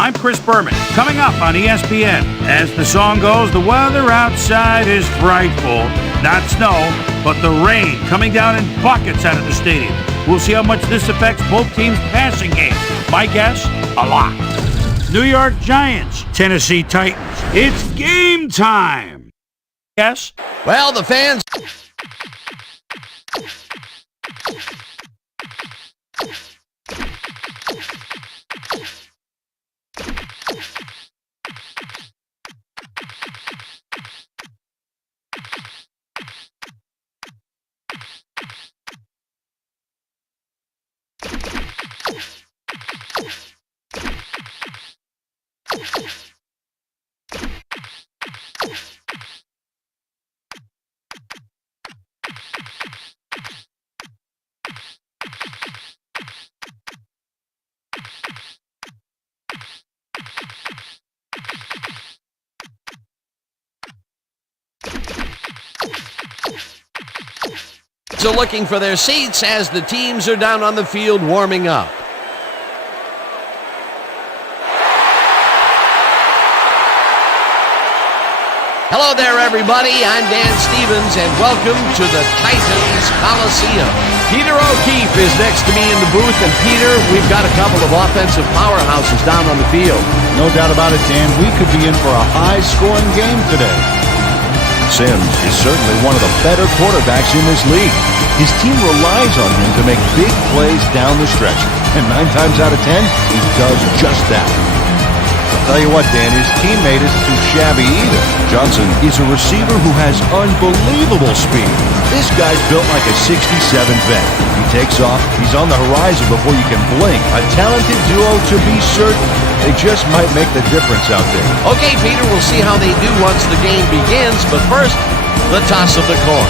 I'm Chris Berman. Coming up on ESPN. As the song goes, the weather outside is frightful. Not snow, but the rain coming down in buckets out of the stadium. We'll see how much this affects both teams' passing game. My guess, a lot. New York Giants, Tennessee Titans. It's game time. Yes? Well, the fans... are looking for their seats as the teams are down on the field warming up. Hello there, everybody. I'm Dan Stevens, and welcome to the Titans Coliseum. Peter O'Keefe is next to me in the booth, and Peter, we've got a couple of offensive powerhouses down on the field. No doubt about it, Dan. We could be in for a high-scoring game today. Sims is certainly one of the better quarterbacks in this league. His team relies on him to make big plays down the stretch, and 9 times out of 10, he does just that. I'll tell you what, Dan, his teammate isn't too shabby either. Johnson is a receiver who has unbelievable speed. This guy's built like a '67 vet. He takes off, he's on the horizon before you can blink. A talented duo to be certain. They just might make the difference out there. Okay, Peter, we'll see how they do once the game begins, but first, the toss of the coin.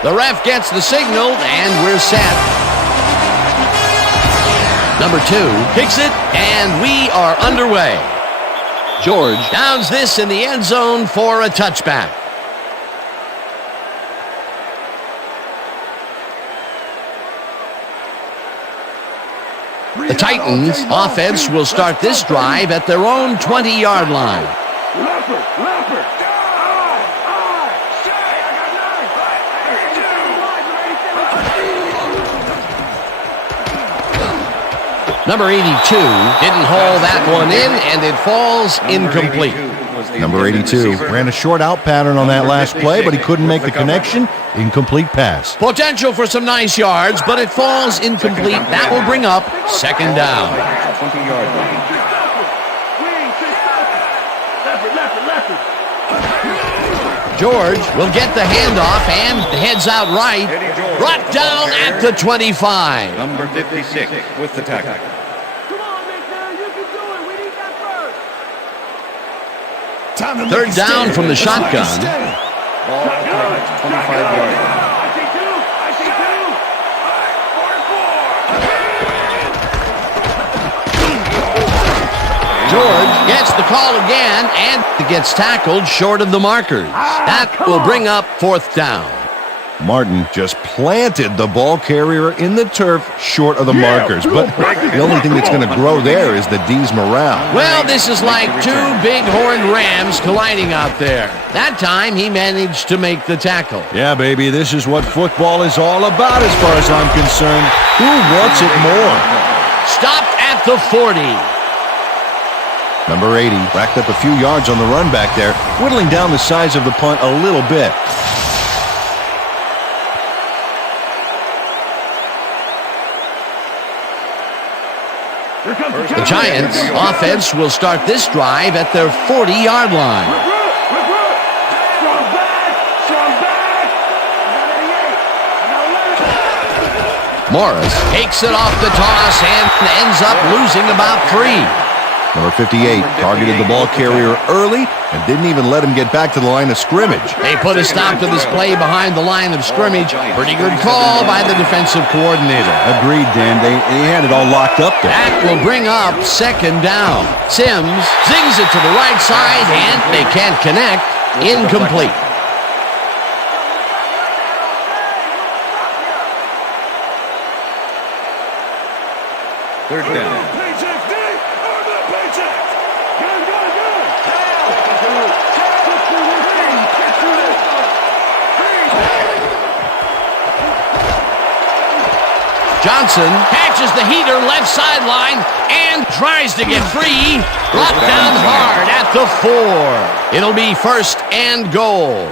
The ref gets the signal, and we're set. Number 2 kicks it, and we are underway. George downs this in the end zone for a touchback. The Titans offense will start this drive at their own 20-yard line. Number 82 didn't haul that one in, and it falls incomplete. Number 82 ran a short out pattern on that last play, but he couldn't make the connection. Incomplete pass. Potential for some nice yards, but it falls incomplete. That will bring up second down. George will get the handoff and heads out right. Brought down at the 25. Number 56 with the tackle. Third down from the shotgun. Ball at 25-yard line. George gets the call again and gets tackled short of the markers. That will bring up fourth down. Martin just planted the ball carrier in the turf short of the markers. But the only thing that's going to grow there is the D's morale. Well, this is like 2 big-horned rams colliding out there. That time, he managed to make the tackle. Yeah, baby, this is what football is all about as far as I'm concerned. Who wants it more? Stopped at the 40. Number 80 racked up a few yards on the run back there, whittling down the size of the punt a little bit. The Giants' offense will start this drive at their 40-yard line. Morris takes it off the toss and ends up losing about 3. Number 58 targeted the ball carrier early and didn't even let him get back to the line of scrimmage. They put a stop to this play behind the line of scrimmage. Pretty good call by the defensive coordinator. Agreed, Dan. They had it all locked up there. That will bring up second down. Sims zings it to the right side, and they can't connect. Incomplete. Third down. Johnson catches the heater left sideline and tries to get free. Brought down hard at the 4. It'll be first and goal.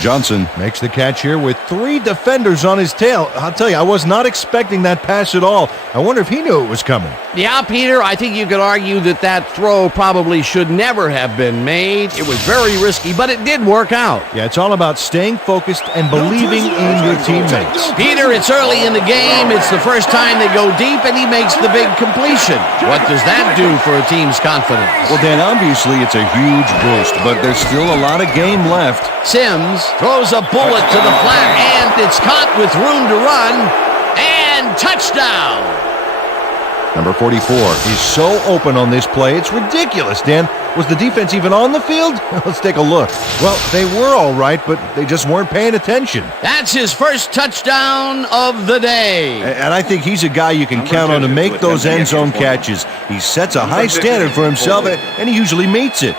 Johnson makes the catch here with 3 defenders on his tail. I'll tell you, I was not expecting that pass at all. I wonder if he knew it was coming. Yeah, Peter, I think you could argue that throw probably should never have been made. It was very risky, but it did work out. Yeah, it's all about staying focused and believing in your teammates. Peter, it's early in the game. It's the first time they go deep, and he makes the big completion. What does that do for a team's confidence? Well, Dan, obviously it's a huge boost, but there's still a lot of game left. Sims throws a bullet to the flat, and it's caught with room to run, and touchdown. Number 44 is so open on this play, it's ridiculous, Dan. Was the defense even on the field? Let's take a look. Well, they were all right, but they just weren't paying attention. That's his first touchdown of the day. And I think he's a guy you can count on to make those end zone catches. He sets a high standard for himself, and he usually meets it.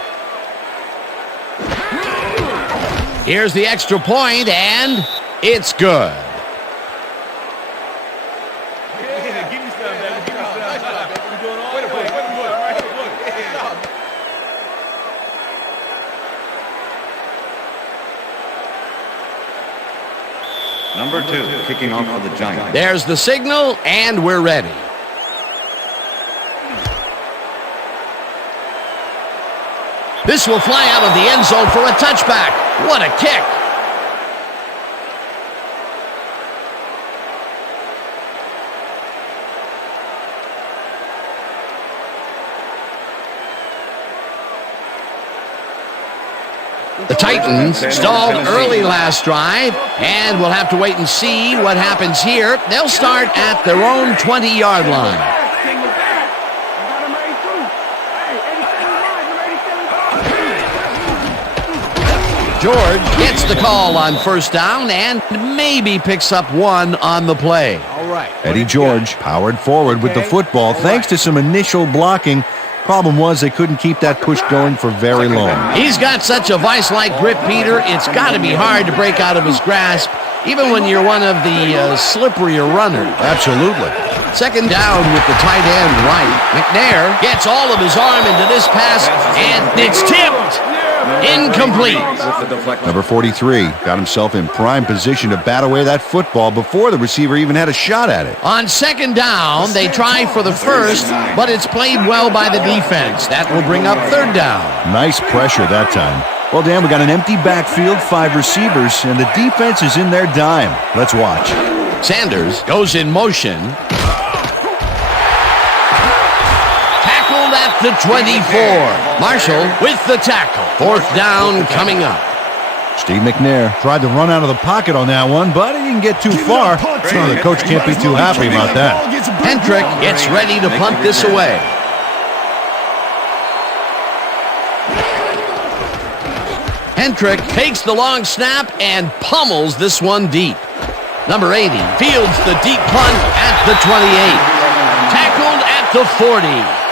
Here's the extra point, and it's good. Number 2, kicking off for the Giants. There's the signal, and we're ready. This will fly out of the end zone for a touchback. What a kick. The Titans stalled early last drive, and we'll have to wait and see what happens here. They'll start at their own 20-yard line. George gets the call on first down and maybe picks up 1 on the play. All right. Eddie George powered forward with the football thanks to some initial blocking. Problem was they couldn't keep that push going for very long. He's got such a vice-like grip, Peter. It's got to be hard to break out of his grasp, even when you're one of the slipperier runners. Absolutely. Second down with the tight end right. McNair gets all of his arm into this pass, and it's tipped. Incomplete. Number 43 got himself in prime position to bat away that football before the receiver even had a shot at it. On second down, they try for the first, but it's played well by the defense. That will bring up third down. Nice pressure that time. Well, Dan, we got an empty backfield, 5 receivers, and the defense is in their dime. Let's watch. Sanders goes in motion. At the 24. Marshall with the tackle. Fourth down coming up. Steve McNair tried to run out of the pocket on that one, but he didn't get too far. So the coach can't be too happy about that. Hendrick gets ready to punt this away. Hendrick takes the long snap and pummels this one deep. Number 80 fields the deep punt at the 28. Tackled at the 40.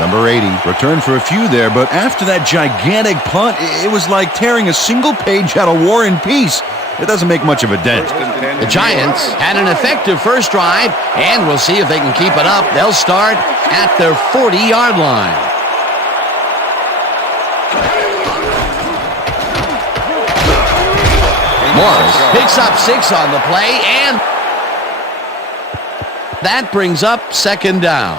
Number 80 returned for a few there, but after that gigantic punt, it was like tearing a single page out of War and Peace. It doesn't make much of a dent. The Giants had an effective first drive, and we'll see if they can keep it up. They'll start at their 40-yard line. Morris picks up 6 on the play, and that brings up second down.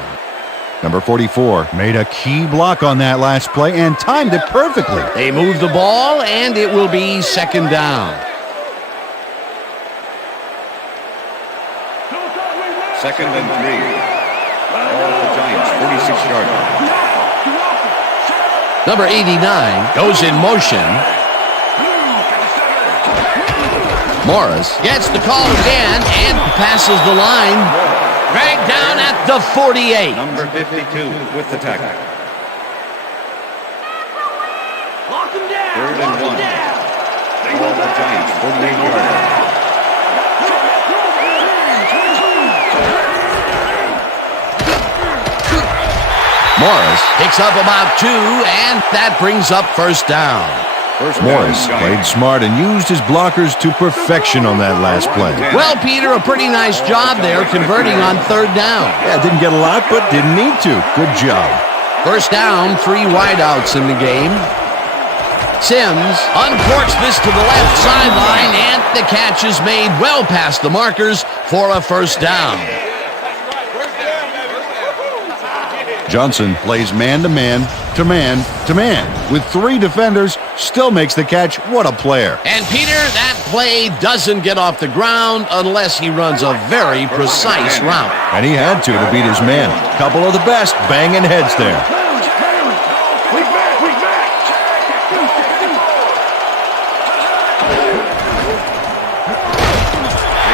Number 44 made a key block on that last play and timed it perfectly. They move the ball, and it will be second down. 2nd and 3. Ball for the Giants, 46-yard line. Number 89 goes in motion. Morris gets the call again and passes the line. Dragged down at the 48. Number 52 with the tackle. 3rd and 1. Ball for the Giants, 48-yard line. Morris picks up about 2, and that brings up first down. Morris played smart and used his blockers to perfection on that last play. Well, Peter, a pretty nice job there converting on 3rd down. Yeah, didn't get a lot, but didn't need to. Good job. First down, 3 wideouts in the game. Sims uncorks this to the left sideline, and the catch is made well past the markers for a first down. Johnson plays man-to-man, to man-to-man. With 3 defenders, still makes the catch. What a player. And, Peter, that play doesn't get off the ground unless he runs a very precise route. And he had to beat his man. Couple of the best banging heads there.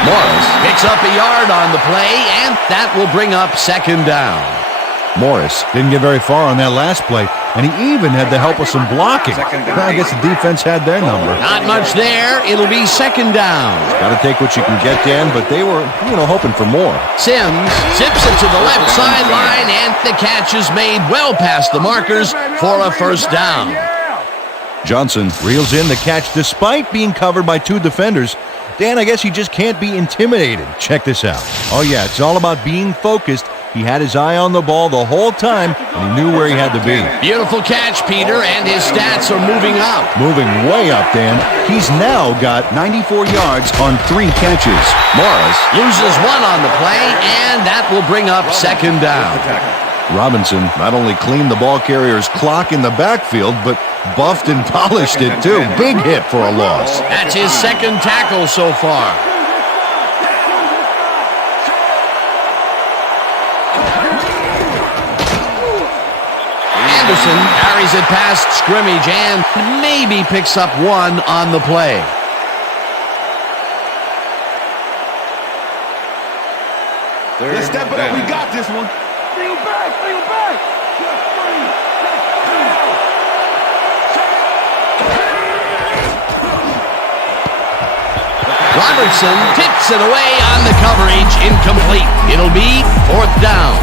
Morris picks up a yard on the play, and that will bring up 2nd down. Morris didn't get very far on that last play, and he even had the help of some blocking. I guess the defense had their number. Not much there. It'll be 2nd down. Got to take what you can get, Dan, but they were, hoping for more. Sims zips it to the left sideline, and the catch is made well past the markers for a first down. Johnson reels in the catch despite being covered by 2 defenders. Dan, I guess he just can't be intimidated. Check this out. Oh, yeah, it's all about being focused. He had his eye on the ball the whole time, and he knew where he had to be. Beautiful catch, Peter, and his stats are moving up. Moving way up, Dan. He's now got 94 yards on 3 catches. Morris loses 1 on the play, and that will bring up 2nd down. Robinson not only cleaned the ball carrier's clock in the backfield, but buffed and polished it, too. Big hit for a loss. That's his 2nd tackle so far. Anderson carries it past scrimmage and maybe picks up 1 on the play. Let's step it up. We got this one. Bring him back. Bring him back. Robertson tips it away on the coverage. Incomplete. It'll be 4th down.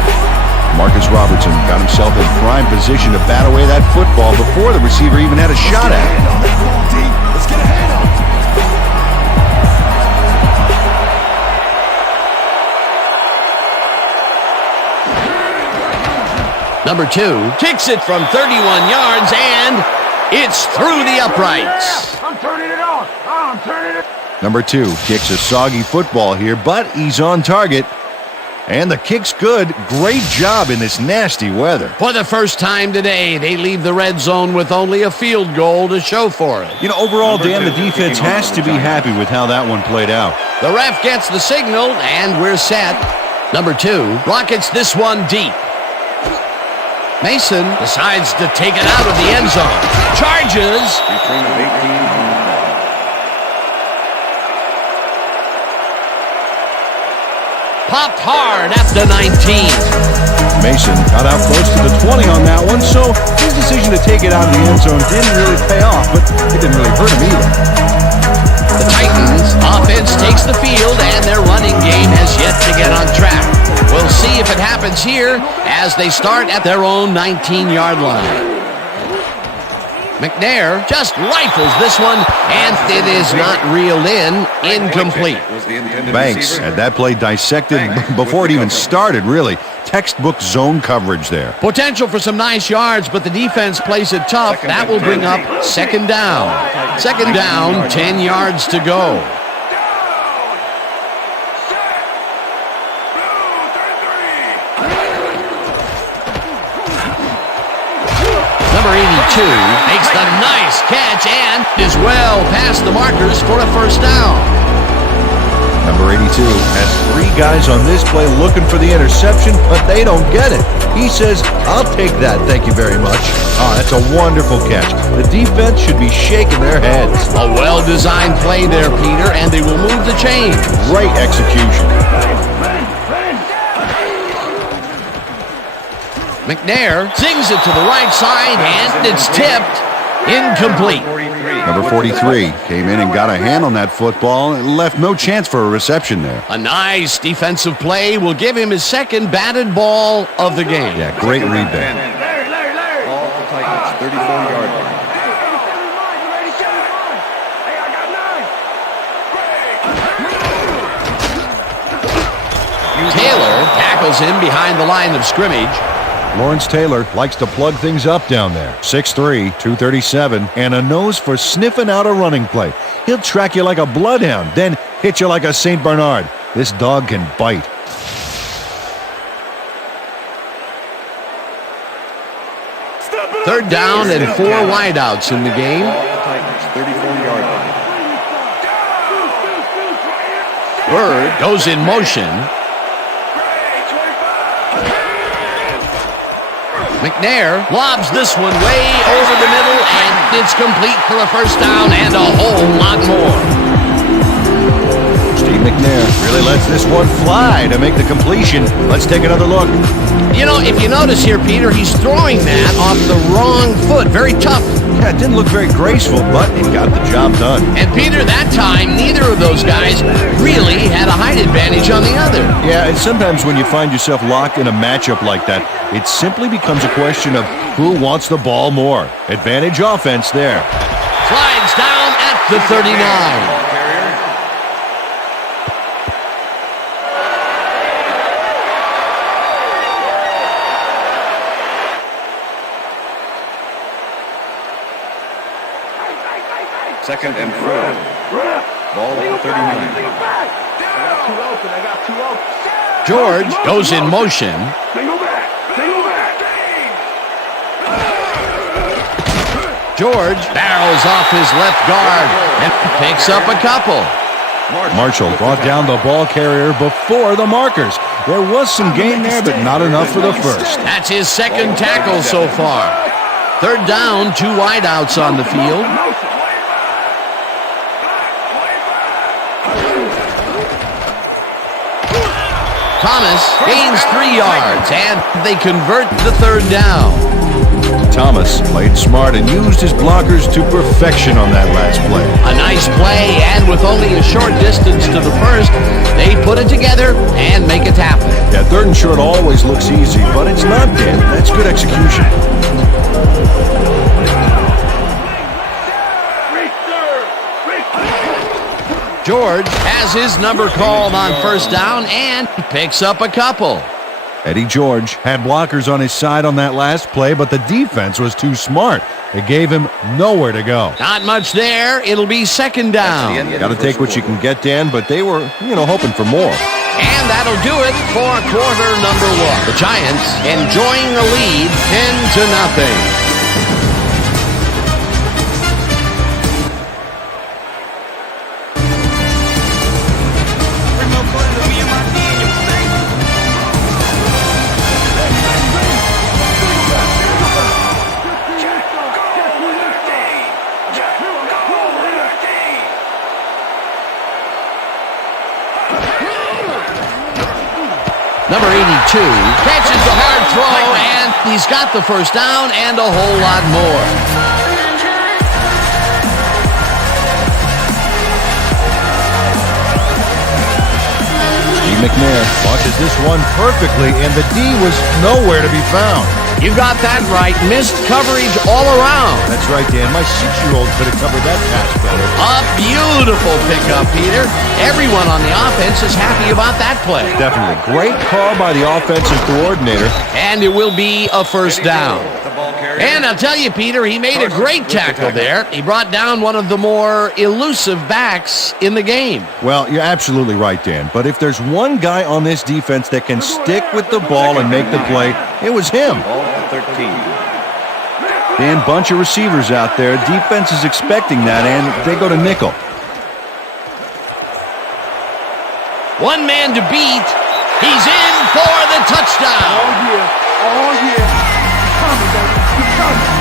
Marcus Robertson got himself in prime position to bat away that football before the receiver even had a shot at it. Let's get a hand on it. Number 2 kicks it from 31 yards, and it's through the uprights. I'm turning it on. I'm turning it. Number 2 kicks a soggy football here, but he's on target. And the kick's good. Great job in this nasty weather. For the first time today, they leave the red zone with only a field goal to show for it. Overall, Dan, the defense has to be happy with how that one played out. The ref gets the signal, and we're set. Number 2 rockets this one deep. Mason decides to take it out of the end zone. Charges. Return of 18. Popped hard at the 19. Mason got out close to the 20 on that one, so his decision to take it out of the end zone didn't really pay off, but it didn't really hurt him either. The Titans offense takes the field, and their running game has yet to get on track. We'll see if it happens here as they start at their own 19-yard line. McNair just rifles this one, and it is not reeled in. Incomplete. Banks had that play dissected before it even started, really. Textbook zone coverage there. Potential for some nice yards, but the defense plays it tough. That will bring up 2nd down. 2nd down, 10 yards to go. Number 82 makes the nice catch and is well past the markers for a first down. Number Number 82 has 3 guys on this play looking for the interception, but they don't get it. He says, "I'll take that, thank you very much." Oh, that's a wonderful catch. The defense should be shaking their heads. A well-designed play there, Peter, and they will move the chains. Great execution. McNair zings it to the right side, and it's tipped. Incomplete. Number 43 came in and got a hand on that football and left no chance for a reception there. A nice defensive play will give him his second batted ball of the game. Yeah, great read there. Ball at the Titans, 34-yard line. Taylor tackles him behind the line of scrimmage. Lawrence Taylor likes to plug things up down there. 6'3", 237, and a nose for sniffing out a running play. He'll track you like a bloodhound, then hit you like a St. Bernard. This dog can bite. Third down and 4 wideouts in the game. Ball at the Titans, 34-yard line. Bird goes in motion. McNair lobs this one way over the middle, and it's complete for a first down and a whole lot more. Steve McNair really lets this one fly to make the completion. Let's take another look. You know, if you notice here, Peter, he's throwing that off the wrong foot. Very tough. Yeah, it didn't look very graceful, but it got the job done. And Peter, that time, neither of those guys really had a height advantage on the other. Yeah, and sometimes when you find yourself locked in a matchup like that, it simply becomes a question of who wants the ball more. Advantage offense there. Slides down at the 39. Second and 4. Ball at the 39. George goes in motion. George barrels off his left guard and picks up a couple. Marshall brought down the ball carrier before the markers. There was some gain there, but not enough for the first. That's his second tackle so far. Third down, 2 wideouts on the field. Thomas gains 3 yards, and they convert the third down. Thomas played smart and used his blockers to perfection on that last play. A nice play, and with only a short distance to the first, they put it together and make it happen. Yeah, third and short always looks easy, but it's not, Dan. That's good execution. George has his number called on first down and picks up a couple. Eddie George had blockers on his side on that last play, but the defense was too smart. It gave him nowhere to go. Not much there. It'll be second down. Got to take what you can get, Dan, but they were, hoping for more. And that'll do it for quarter number 1. The Giants enjoying a lead 10-0. Number 82 catches the hard throw, and he's got the first down and a whole lot more. Steve McNair launches this one perfectly, and the D was nowhere to be found. You got that right. Missed coverage all around. That's right, Dan. My 6-year-old could have covered that pass better. A beautiful pickup, Peter. Everyone on the offense is happy about that play. Definitely. Great call by the offensive coordinator. And it will be a first down. And I'll tell you, Peter, he made a great tackle there. He brought down one of the more elusive backs in the game. Well, you're absolutely right, Dan. But if there's one guy on this defense that can stick with the ball and make the play, it was him. Ball at the 13. Dan, bunch of receivers out there. Defense is expecting that, and they go to nickel. One man to beat. He's in for the touchdown. Oh, yeah. Oh, yeah. He's coming, baby. He's coming.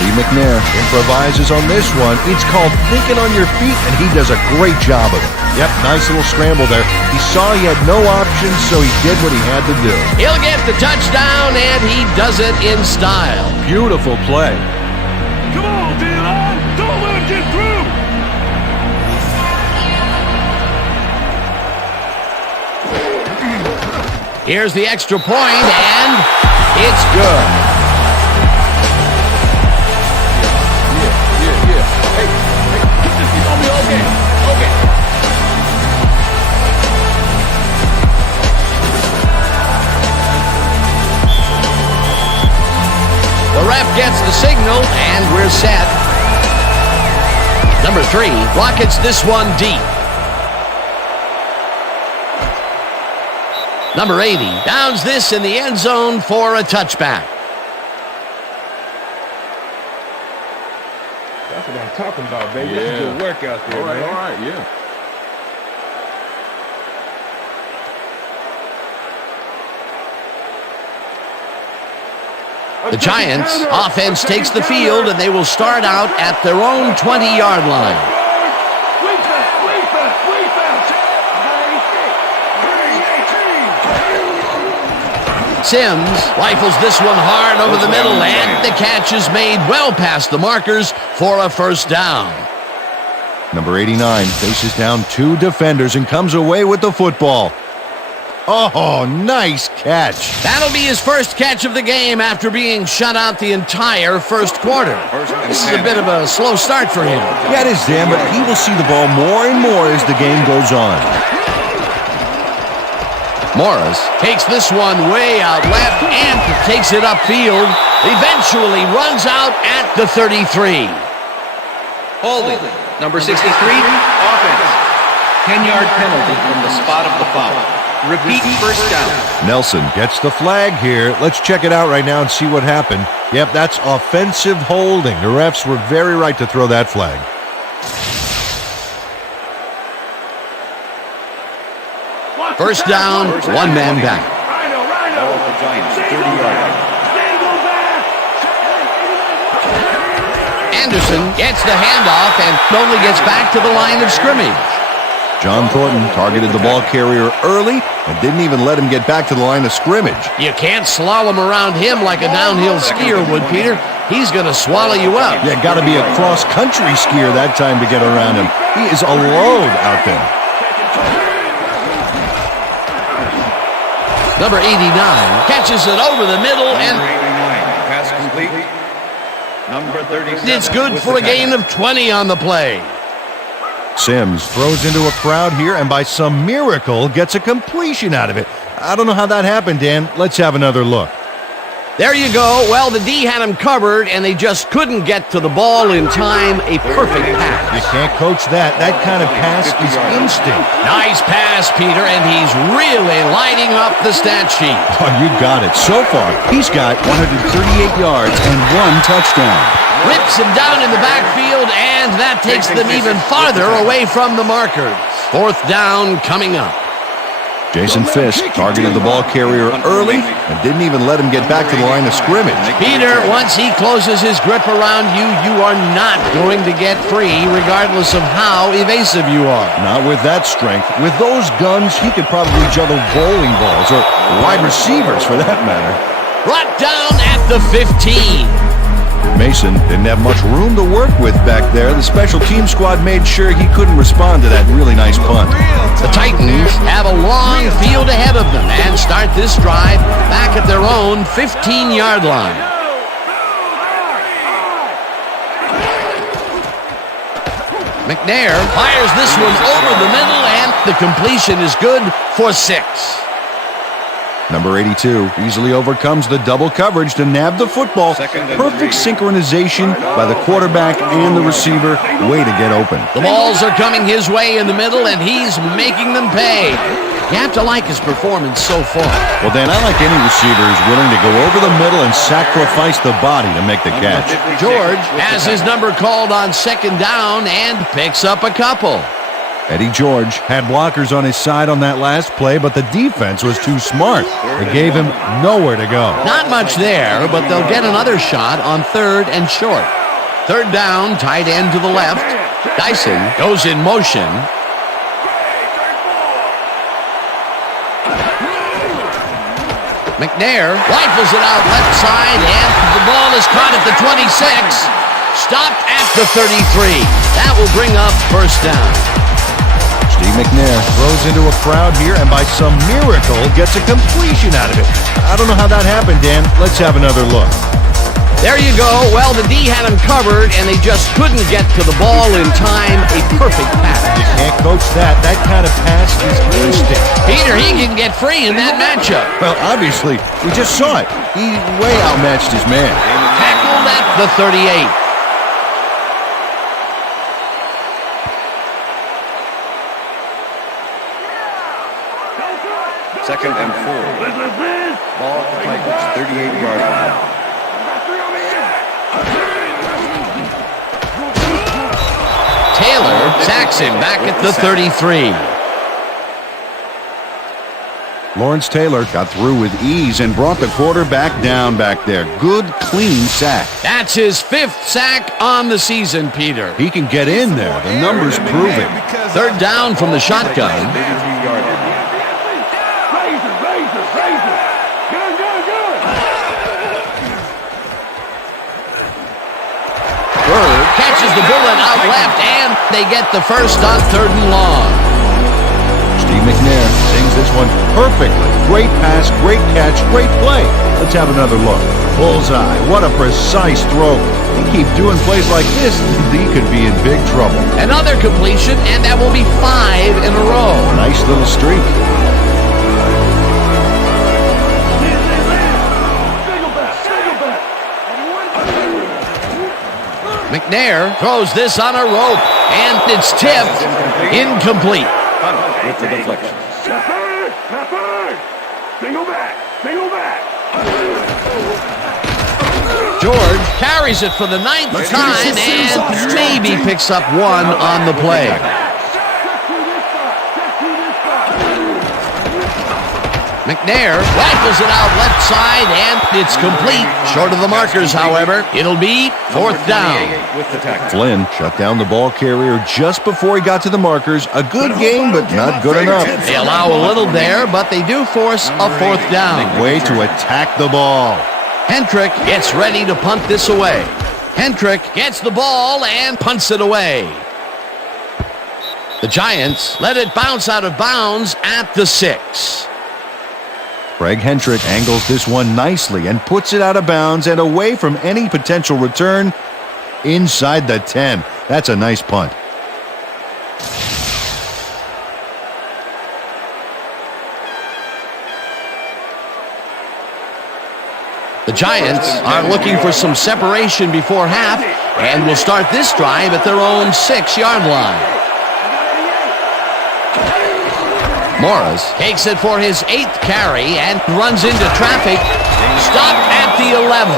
Steve McNair improvises on this one. It's called thinking on your feet, and he does a great job of it. Yep, nice little scramble there. He saw he had no options, so he did what he had to do. He'll get the touchdown, and he does it in style. Beautiful play. Come on, D-line. Don't let him get through. Here's the extra point, and it's good. The ref gets the signal, and we're set. Number 3 rockets this one deep. Number 80 downs this in the end zone for a touchback. That's what I'm talking about, baby. That's a good work out there, man. All right, yeah. The Giants' offense takes the field, and they will start out at their own 20-yard line. Sims rifles this one hard over the middle, and the catch is made well past the markers for a first down. Number 89 faces down 2 defenders and comes away with the football. Oh, nice catch. That'll be his first catch of the game after being shut out the entire first quarter. This is a bit of a slow start for him. Yeah, it is, Dan, but he will see the ball more and more as the game goes on. Morris takes this one way out left and takes it upfield. Eventually runs out at the 33. Holding. Number 63, offense. 10-yard penalty from the spot of the foul. Repeat first down. Nelson gets the flag here. Let's check it out right now and see what happened. Yep, that's offensive holding. The refs were very right to throw that flag. First down, one man back. Ball at the Giants, 30-yard line. Anderson gets the handoff and only gets back to the line of scrimmage. John Thornton targeted the ball carrier early and didn't even let him get back to the line of scrimmage. You can't slalom around him like a downhill skier would, Peter. He's going to swallow you up. Yeah, got to be a cross-country skier that time to get around him. He is a load out there. Number 89 catches it over the middle, and Pass complete. Number 37. it's good for a gain of 20 on the play. Sims throws into a crowd here and by some miracle gets a completion out of it. I don't know how that happened, Dan. Let's have another look. There you go. Well, the D had him covered, and they just couldn't get to the ball in time. A perfect pass. You can't coach that. That kind of pass is instinct. Nice pass, Peter, and he's really lighting up the stat sheet. Oh, you got it. So far, he's got 138 yards and 1 touchdown. Rips him down in the backfield, and that takes them even farther away from the markers. Fourth down coming up. Jason Fisk targeted the ball carrier early and didn't even let him get back to the line of scrimmage. Peter, once he closes his grip around you, you are not going to get free regardless of how evasive you are. Not with that strength. With those guns, he could probably juggle bowling balls or wide receivers for that matter. Brought down at the 15. Mason didn't have much room to work with back there. The special team squad made sure he couldn't respond to that really nice punt. The Titans have a long field ahead of them and start this drive back at their own 15-yard line. McNair fires this one over the middle, and the completion is good for 6. Number 82 easily overcomes the double coverage to nab the football. Perfect synchronization by the quarterback and the receiver. Way to get open. The balls are coming his way in the middle, and he's making them pay. You have to like his performance so far. Well, Dan, I like any receiver who's willing to go over the middle and sacrifice the body to make the catch. George has his number called on second down and picks up a couple. Eddie George had blockers on his side on that last play, but the defense was too smart. It gave him nowhere to go. Not much there, but they'll get another shot on third and short. Third down, tight end to the left. Dyson goes in motion. McNair rifles it out left side, and the ball is caught at the 26. Stopped at the 33. That will bring up first down. Steve McNair throws into a crowd here and by some miracle gets a completion out of it. I don't know how that happened, Dan. Let's have another look. There you go. Well, the D had him covered, and they just couldn't get to the ball in time. A perfect pass. You can't coach that. That kind of pass is instinct. Peter, he can get free in that matchup. Well, obviously, we just saw it. He way outmatched his man. Tackled at the 38. Second and 4. Ball at the Titans, 38-yard line. Taylor sacks him back at the 33. Lawrence Taylor got through with ease and brought the quarterback down back there. Good, clean sack. That's his 5th sack on the season, Peter. He can get in there. The numbers prove it. Third down from the shotgun. 33-yard line. Bird catches the bullet out left, and they get the first on third and long. Steve McNair sings this one perfectly. Great pass, great catch, great play. Let's have another look. Bullseye. What a precise throw. He keep doing plays like this, he could be in big trouble. Another completion, and that will be 5 in a row. Nice little streak. McNair throws this on a rope, and it's tipped. Incomplete. With the deflection. George carries it for the 9th time and maybe picks up 1 on the play. McNair rifles it out left side, and it's complete. Short of the markers, however. It'll be 4th down. Flynn shut down the ball carrier just before he got to the markers. A good game, but not good enough. They allow a little there, but they do force a 4th down. Way to attack the ball. Hendrick gets ready to punt this away. Hendrick gets the ball and punts it away. The Giants let it bounce out of bounds at the 6. Craig Hendrick angles this one nicely and puts it out of bounds and away from any potential return inside the 10. That's a nice punt. The Giants are looking for some separation before half and will start this drive at their own 6-yard line. Morris takes it for his 8th carry and runs into traffic. Stopped at the 11.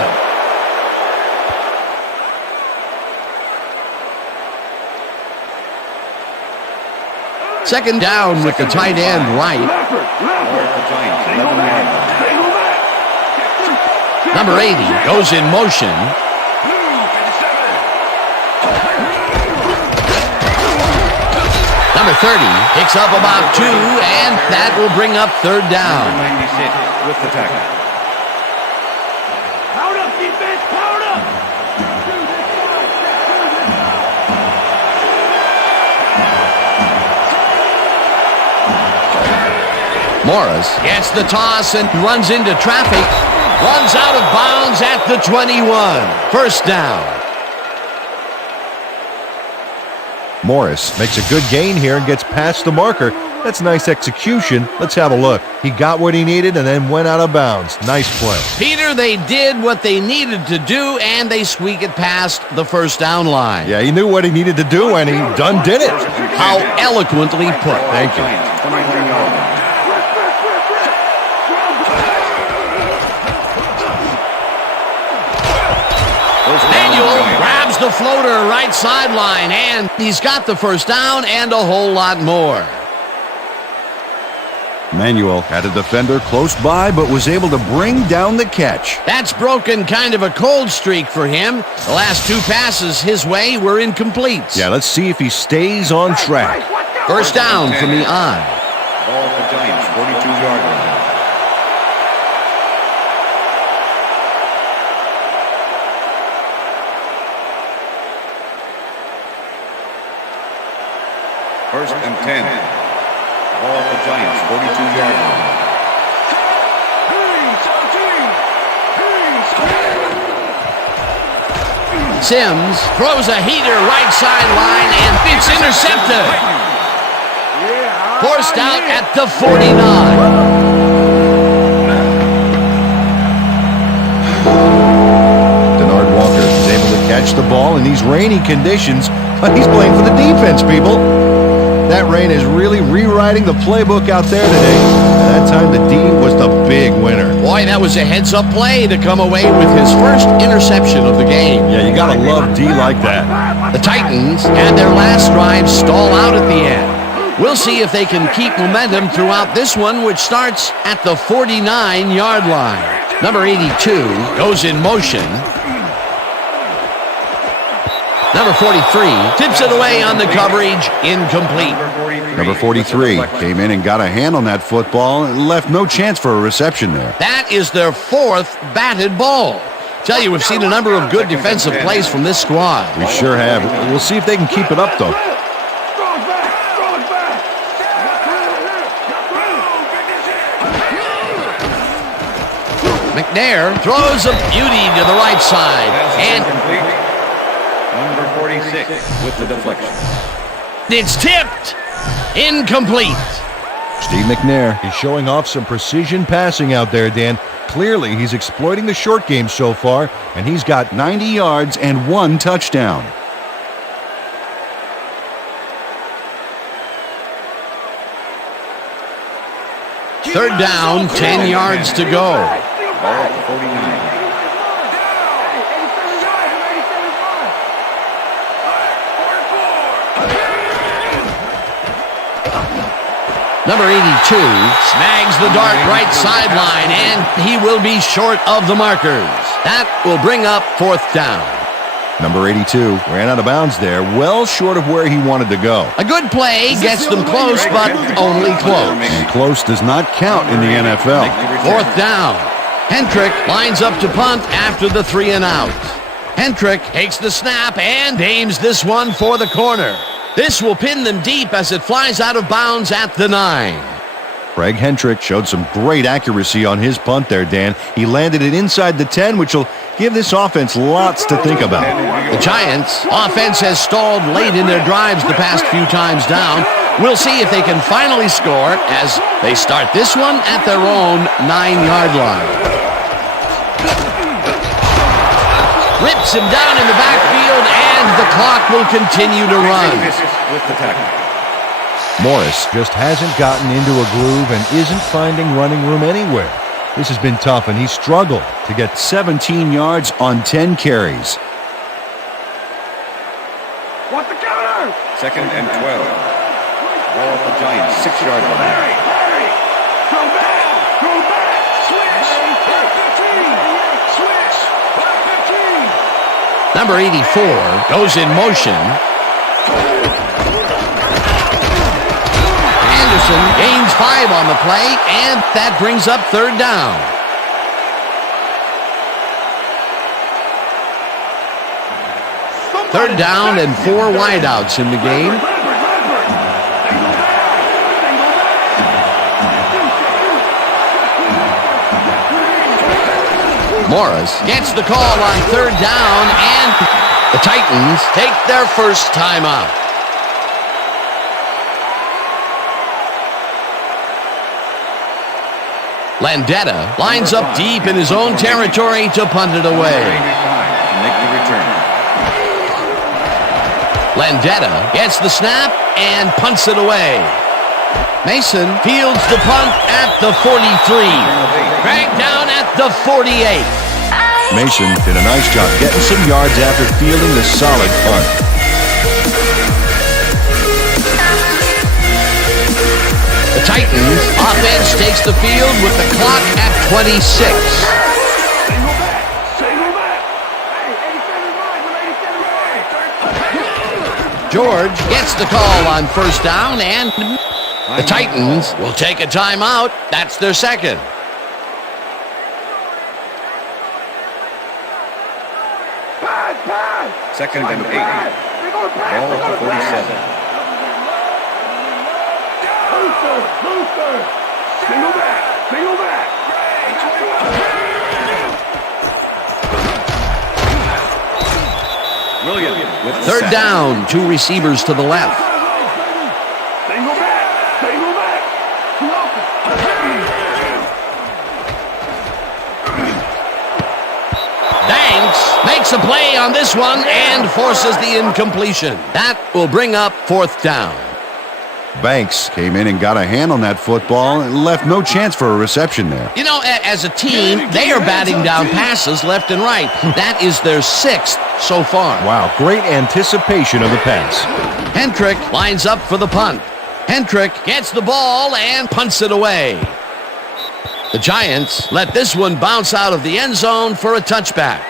Second down with the tight end right. Number 80 goes in motion. Number 30 picks up about 2, and that will bring up third down. 96 with the tackle. Powered up, defense, powered up! Morris gets the toss and runs into traffic. Runs out of bounds at the 21. First down. Morris makes a good gain here and gets past the marker. That's nice execution. Let's have a look. He got what he needed and then went out of bounds. Nice play. Peter, they did what they needed to do, and they squeak it past the first down line. Yeah, he knew what he needed to do, and he done did it. How eloquently put. Thank you. Manuel grabs the floater right sideline, and he's got the first down and a whole lot more. Manuel had a defender close by, but was able to bring down the catch. That's broken kind of a cold streak for him. The last two passes his way were incomplete. Yeah, let's see if he stays on track. First down from the on. Ball at the Giants, 42-yard line. First and 10. Ball at the Giants, 42-yard line. Sims throws a heater right sideline, and it's intercepted. Forced out at the 49. Denard Walker is able to catch the ball in these rainy conditions, but he's playing for the defense, people. That rain is really rewriting the playbook out there today. And that time the D was the big winner. Boy, that was a heads-up play to come away with his first interception of the game. Yeah, you gotta love D like that. The Titans had their last drive stall out at the end. We'll see if they can keep momentum throughout this one, which starts at the 49-yard line. Number 82 goes in motion. Number 43 tips it away on the coverage, incomplete. Number 43 came in and got a hand on that football and left no chance for a reception there. That is their fourth batted ball. Tell you, we've seen a number of good defensive plays from this squad. We sure have. We'll see if they can keep it up, though. McNair throws a beauty to the right side. And Number 46 with the deflection. it's tipped. Incomplete. Steve McNair is showing off some precision passing out there, Dan. Clearly, he's exploiting the short game so far, and he's got 90 yards and 1 touchdown. Third down, 10 yards to go. Ball at the 49. Number 82 snags the dart right sideline, and he will be short of the markers. That will bring up fourth down. Number 82 ran out of bounds there, well short of where he wanted to go. A good play gets them close, but only close. And close does not count in the NFL. Fourth down. Hentrick lines up to punt after the 3 and out. Hentrick takes the snap and aims this one for the corner. This will pin them deep as it flies out of bounds at the 9. Craig Hentrick showed some great accuracy on his punt there, Dan. He landed it inside the 10, which will give this offense lots to think about. The Giants' offense has stalled late in their drives the past few times down. We'll see if they can finally score as they start this one at their own 9-yard line. Rips him down in the backfield, and the clock will continue to run. With the tackle. Morris just hasn't gotten into a groove and isn't finding running room anywhere. This has been tough, and he's struggled to get 17 yards on 10 carries. What's the counter? Second and 12. Ball at the Giants, 6-yard line. Go back! Go back! Switch! 15! Switch! 15! Number 84 goes in motion. Anderson gains 5 on the play, and that brings up third down. Third down and 4 wideouts in the game. Morris gets the call on third down, and the Titans take their first timeout. Landetta lines up deep in his own territory to punt it away. Make the return. Landetta gets the snap and punts it away. Mason fields the punt at the 43. Dragged down at the 48. Mason did a nice job getting some yards after fielding the solid punt. The Titans offense takes the field with the clock at 26. George gets the call on first down, and the Titans will take a timeout. That's their second. Second and 8. Ball at the 47. Single back. Williams with the Third sack. down, two receivers to the left. Single back. Banks makes a play on this one and forces the incompletion. That will bring up fourth down. Banks came in and got a hand on that football and left no chance for a reception there. You know, as a team, they are batting down passes left and right. That is their sixth so far. Wow, great anticipation of the pass. Hendrick lines up for the punt. Hendrick gets the ball and punts it away. The Giants let this one bounce out of the end zone for a touchback.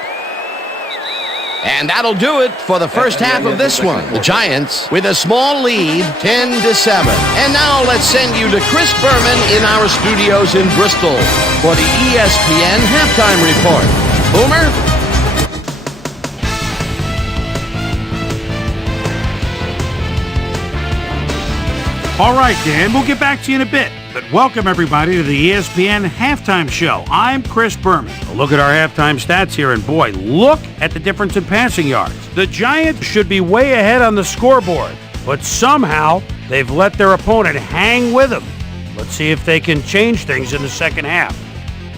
And that'll do it for the first half of this one. The Giants with a small lead, 10-7. And now let's send you to Chris Berman in our studios in Bristol for the ESPN Halftime Report. Boomer? All right, Dan, we'll get back to you in a bit. But welcome, everybody, to the ESPN Halftime Show. I'm Chris Berman. A look at our halftime stats here, and boy, look at the difference in passing yards. The Giants should be way ahead on the scoreboard, but somehow they've let their opponent hang with them. Let's see if they can change things in the second half.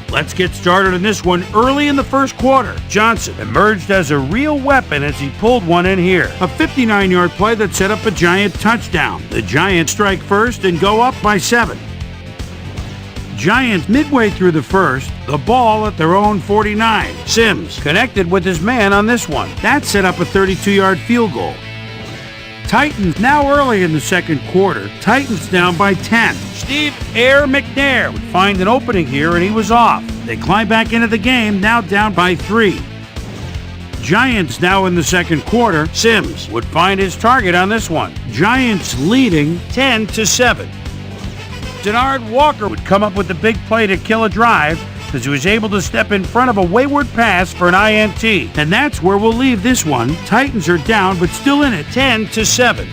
Let's get started in this one early in the first quarter. Johnson emerged as a real weapon as he pulled one in here. A 59-yard play that set up a Giant touchdown. The Giants strike first and go up by 7. Giants midway through the first, the ball at their own 49. Sims connected with his man on this one. That set up a 32-yard field goal. Titans now early in the second quarter. Titans down by 10. Steve Air McNair would find an opening here and he was off. They climb back into the game, now down by 3. Giants now in the second quarter. Sims would find his target on this one. Giants leading 10-7. Denard Walker would come up with the big play to kill a drive as he was able to step in front of a wayward pass for an INT. And that's where we'll leave this one. Titans are down, but still in it, 10-7.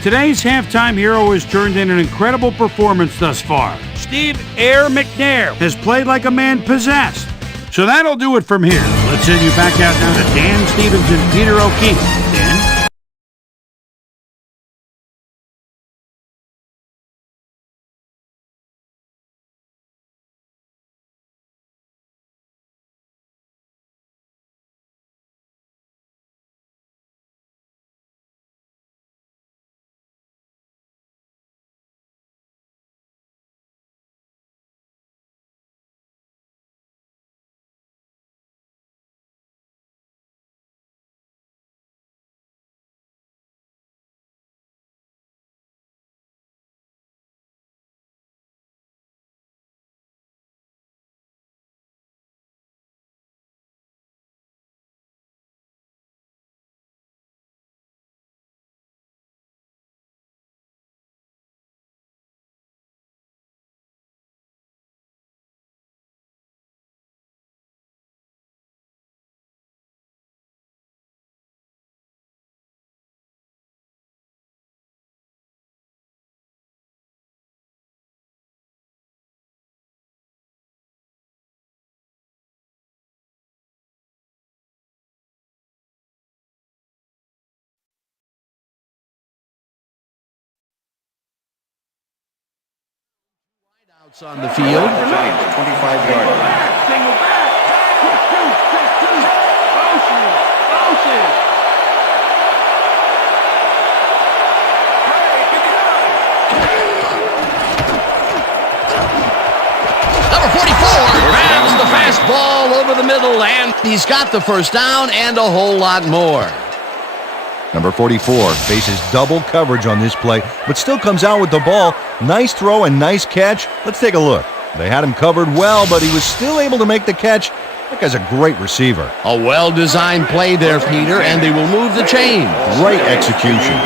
Today's halftime hero has turned in an incredible performance thus far. Steve Air McNair has played like a man possessed. So that'll do it from here. Let's send you back out now to Dan Stevens and Peter O'Keefe. Dan? On the field. Giants, 25-yard line. Single back. Motion. Number 44 grabs the fastball over the middle, and he's got the first down and a whole lot more. Number 44 faces double coverage on this play, but still comes out with the ball. Nice throw and nice catch. Let's take a look. They had him covered well, but he was still able to make the catch. That guy's a great receiver. A well-designed play there, Peter, and they will move the chain. Great execution.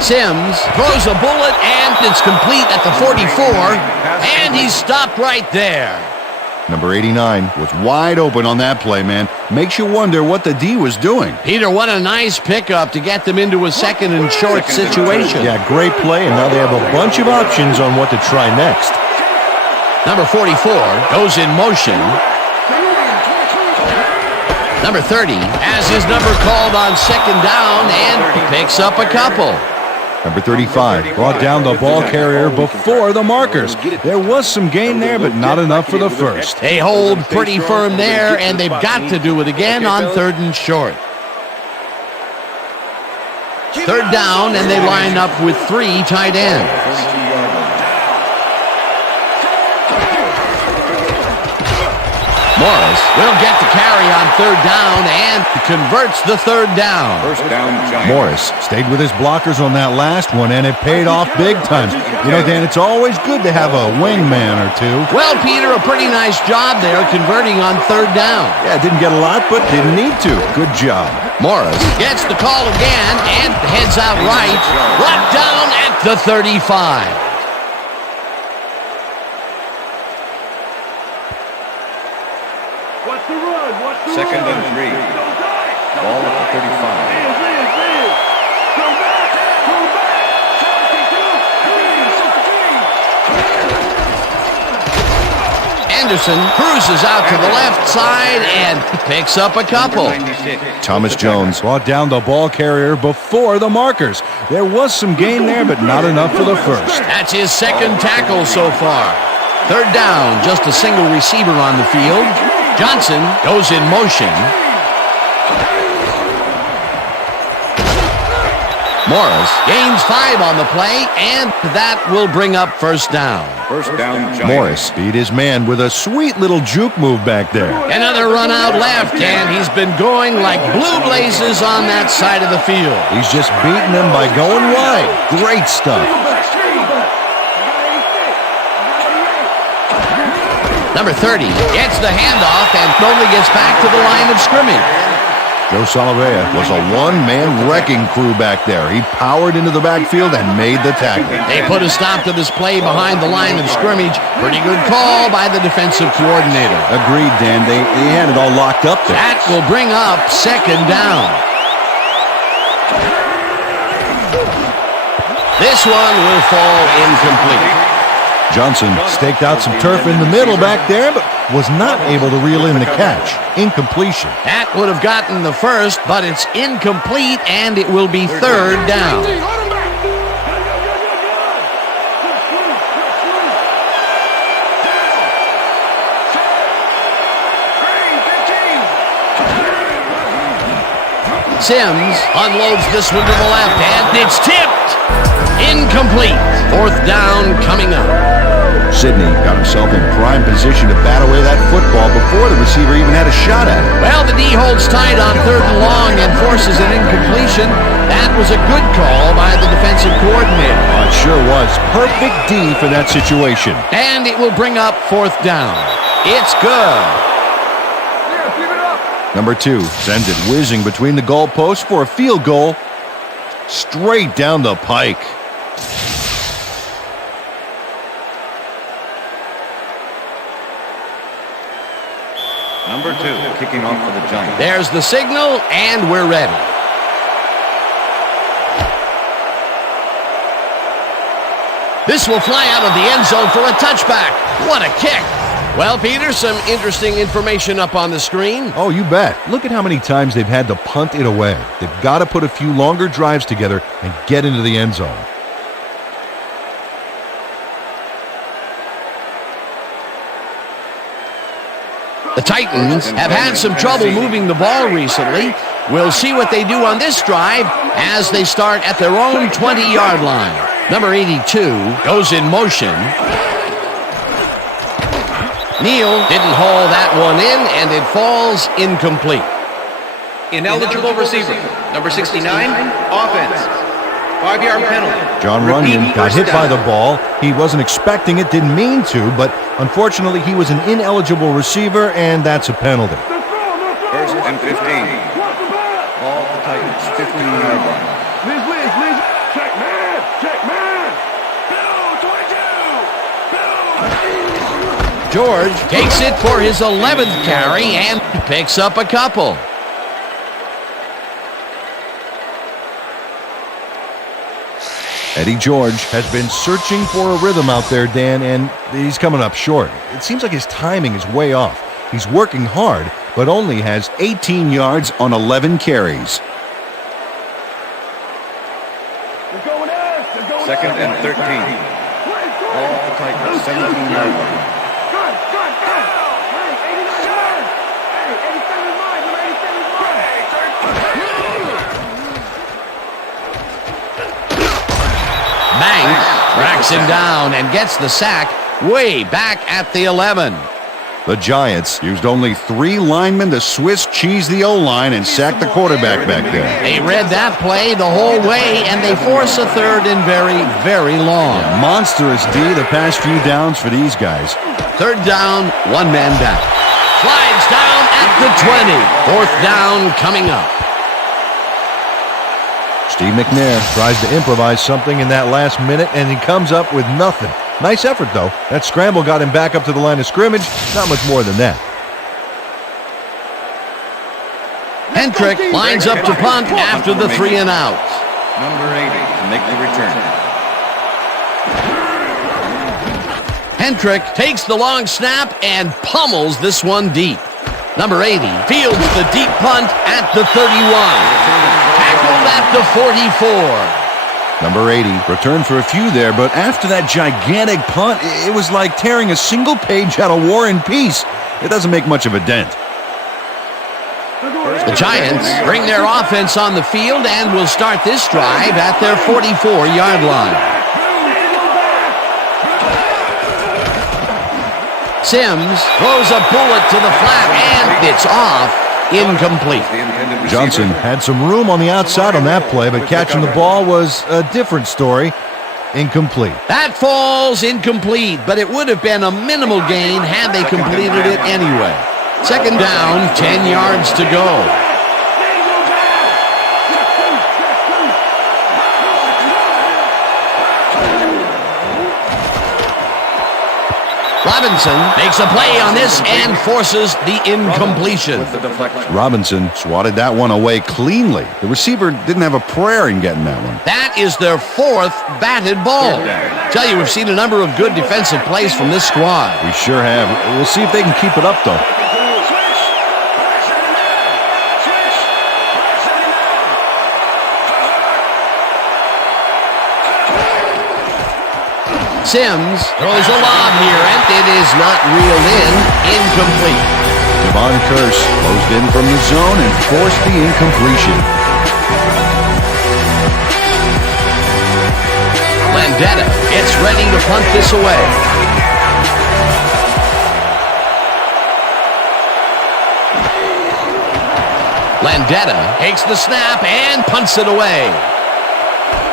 Sims throws a bullet, and it's complete at the 44, and he's stopped right there. Number 89 was wide open on that play, man. Makes you wonder what the D was doing. Peter, what a nice pickup to get them into a second and short situation. Yeah, great play, and now they have a bunch of options on what to try next. Number 44 goes in motion. Number 30 has his number called on second down and picks up a couple. Number 35 brought down the ball carrier before the markers. There was some gain there, but not enough for the first. They hold pretty firm there, and they've got to do it again on third and short. Third down, and they line up with three tight ends. Morris will get the carry on third down and converts the third down. First down, Giants. Morris stayed with his blockers on that last one, and it paid off big time. You know, Dan, it's always good to have a wingman or two. Well, Peter, a pretty nice job there converting on third down. Yeah, didn't get a lot, but didn't need to. Good job. Morris gets the call again and heads out right, brought down at the 35. Second and 3. Ball at the 35. Anderson cruises out to the left side and picks up a couple. Thomas Jones brought down the ball carrier before the markers. There was some gain there, but not enough for the first. That's his second tackle so far. Third down, just a single receiver on the field. Johnson goes in motion. Morris gains 5 on the play, and that will bring up first down. First down, Giants. Morris beat his man with a sweet little juke move back there. Another run out left, and he's been going like blue blazes on that side of the field. He's just beating them by going wide. Great stuff. Number 30 gets the handoff and only gets back to the line of scrimmage. Joe Salavea was a one-man wrecking crew back there. He powered into the backfield and made the tackle. They put a stop to this play behind the line of scrimmage. Pretty good call by the defensive coordinator. Agreed, Dan. They had it all locked up there. That will bring up second down. This one will fall incomplete. Johnson staked out some turf in the middle back there, but was not able to reel in the catch. Incompletion. That would have gotten the first, but it's incomplete, and it will be third down. Sims unloads this one to the left, and it's tipped. Incomplete. Fourth down coming up. Sidney got himself in prime position to bat away that football before the receiver even had a shot at it. Well, the D holds tight on third and long and forces an incompletion. That was a good call by the defensive coordinator. Oh, it sure was. Perfect D for that situation. And it will bring up fourth down. It's good. Number 2 sends it whizzing between the goalposts for a field goal. Straight down the pike. Number 2 kicking off for the Giants. There's the signal, and we're ready. This will fly out of the end zone for a touchback. What a kick. Well, Peter, some interesting information up on the screen. Oh, you bet. Look at how many times they've had to punt it away. They've got to put a few longer drives together and get into the end zone. The Titans have had some trouble moving the ball recently. We'll see what they do on this drive as they start at their own 20-yard line. Number 82 goes in motion. Neal didn't haul that one in, and it falls incomplete. Ineligible receiver. Number 69, offense. 5-yard penalty. John Runyon got hit by the ball. He wasn't expecting it, didn't mean to, but unfortunately he was an ineligible receiver, and that's a penalty. First and 15. Ball the Titans, 15-yard line. Liz, check man. George takes it for his 11th carry and picks up a couple. Eddie George has been searching for a rhythm out there, Dan, and he's coming up short. It seems like his timing is way off. He's working hard, but only has 18 yards on 11 carries. Second and 13. Ball the Titans, 17-yard line. Banks tracks him down and gets the sack way back at the 11. The Giants used only 3 linemen to Swiss cheese the O-line and sack the quarterback back there. They read that play the whole way, and they force a third and very, very long. Monstrous D the past few downs for these guys. Third down, one man down. Slides down at the 20. Fourth down coming up. Steve McNair tries to improvise something in that last minute, and he comes up with nothing. Nice effort, though. That scramble got him back up to the line of scrimmage. Not much more than that. Hendrick lines up to punt after the 3 and out. Number 80 to make the return. Hendrick takes the long snap and pummels this one deep. Number 80 fields the deep punt at the 31. Tackled at the 44. Number 80 returned for a few there, but after that gigantic punt, it was like tearing a single page out of War and Peace. It doesn't make much of a dent. The Giants bring their offense on the field and will start this drive at their 44-yard line. Sims throws a bullet to the flat, and it's off. Incomplete. Johnson had some room on the outside on that play, but catching the ball was a different story. Incomplete. That falls incomplete, but it would have been a minimal gain had they completed it anyway. Second down, 10 yards to go. Robinson makes a play on this and forces the incompletion. Robinson swatted that one away cleanly. The receiver didn't have a prayer in getting that one. That is their 4th batted ball. Tell you, we've seen a number of good defensive plays from this squad. We sure have. We'll see if they can keep it up, though. Sims throws a lob here, and it is not reeled in. Incomplete. Devon Kearse closed in from the zone and forced the incompletion. Landetta gets ready to punt this away. Landetta takes the snap and punts it away.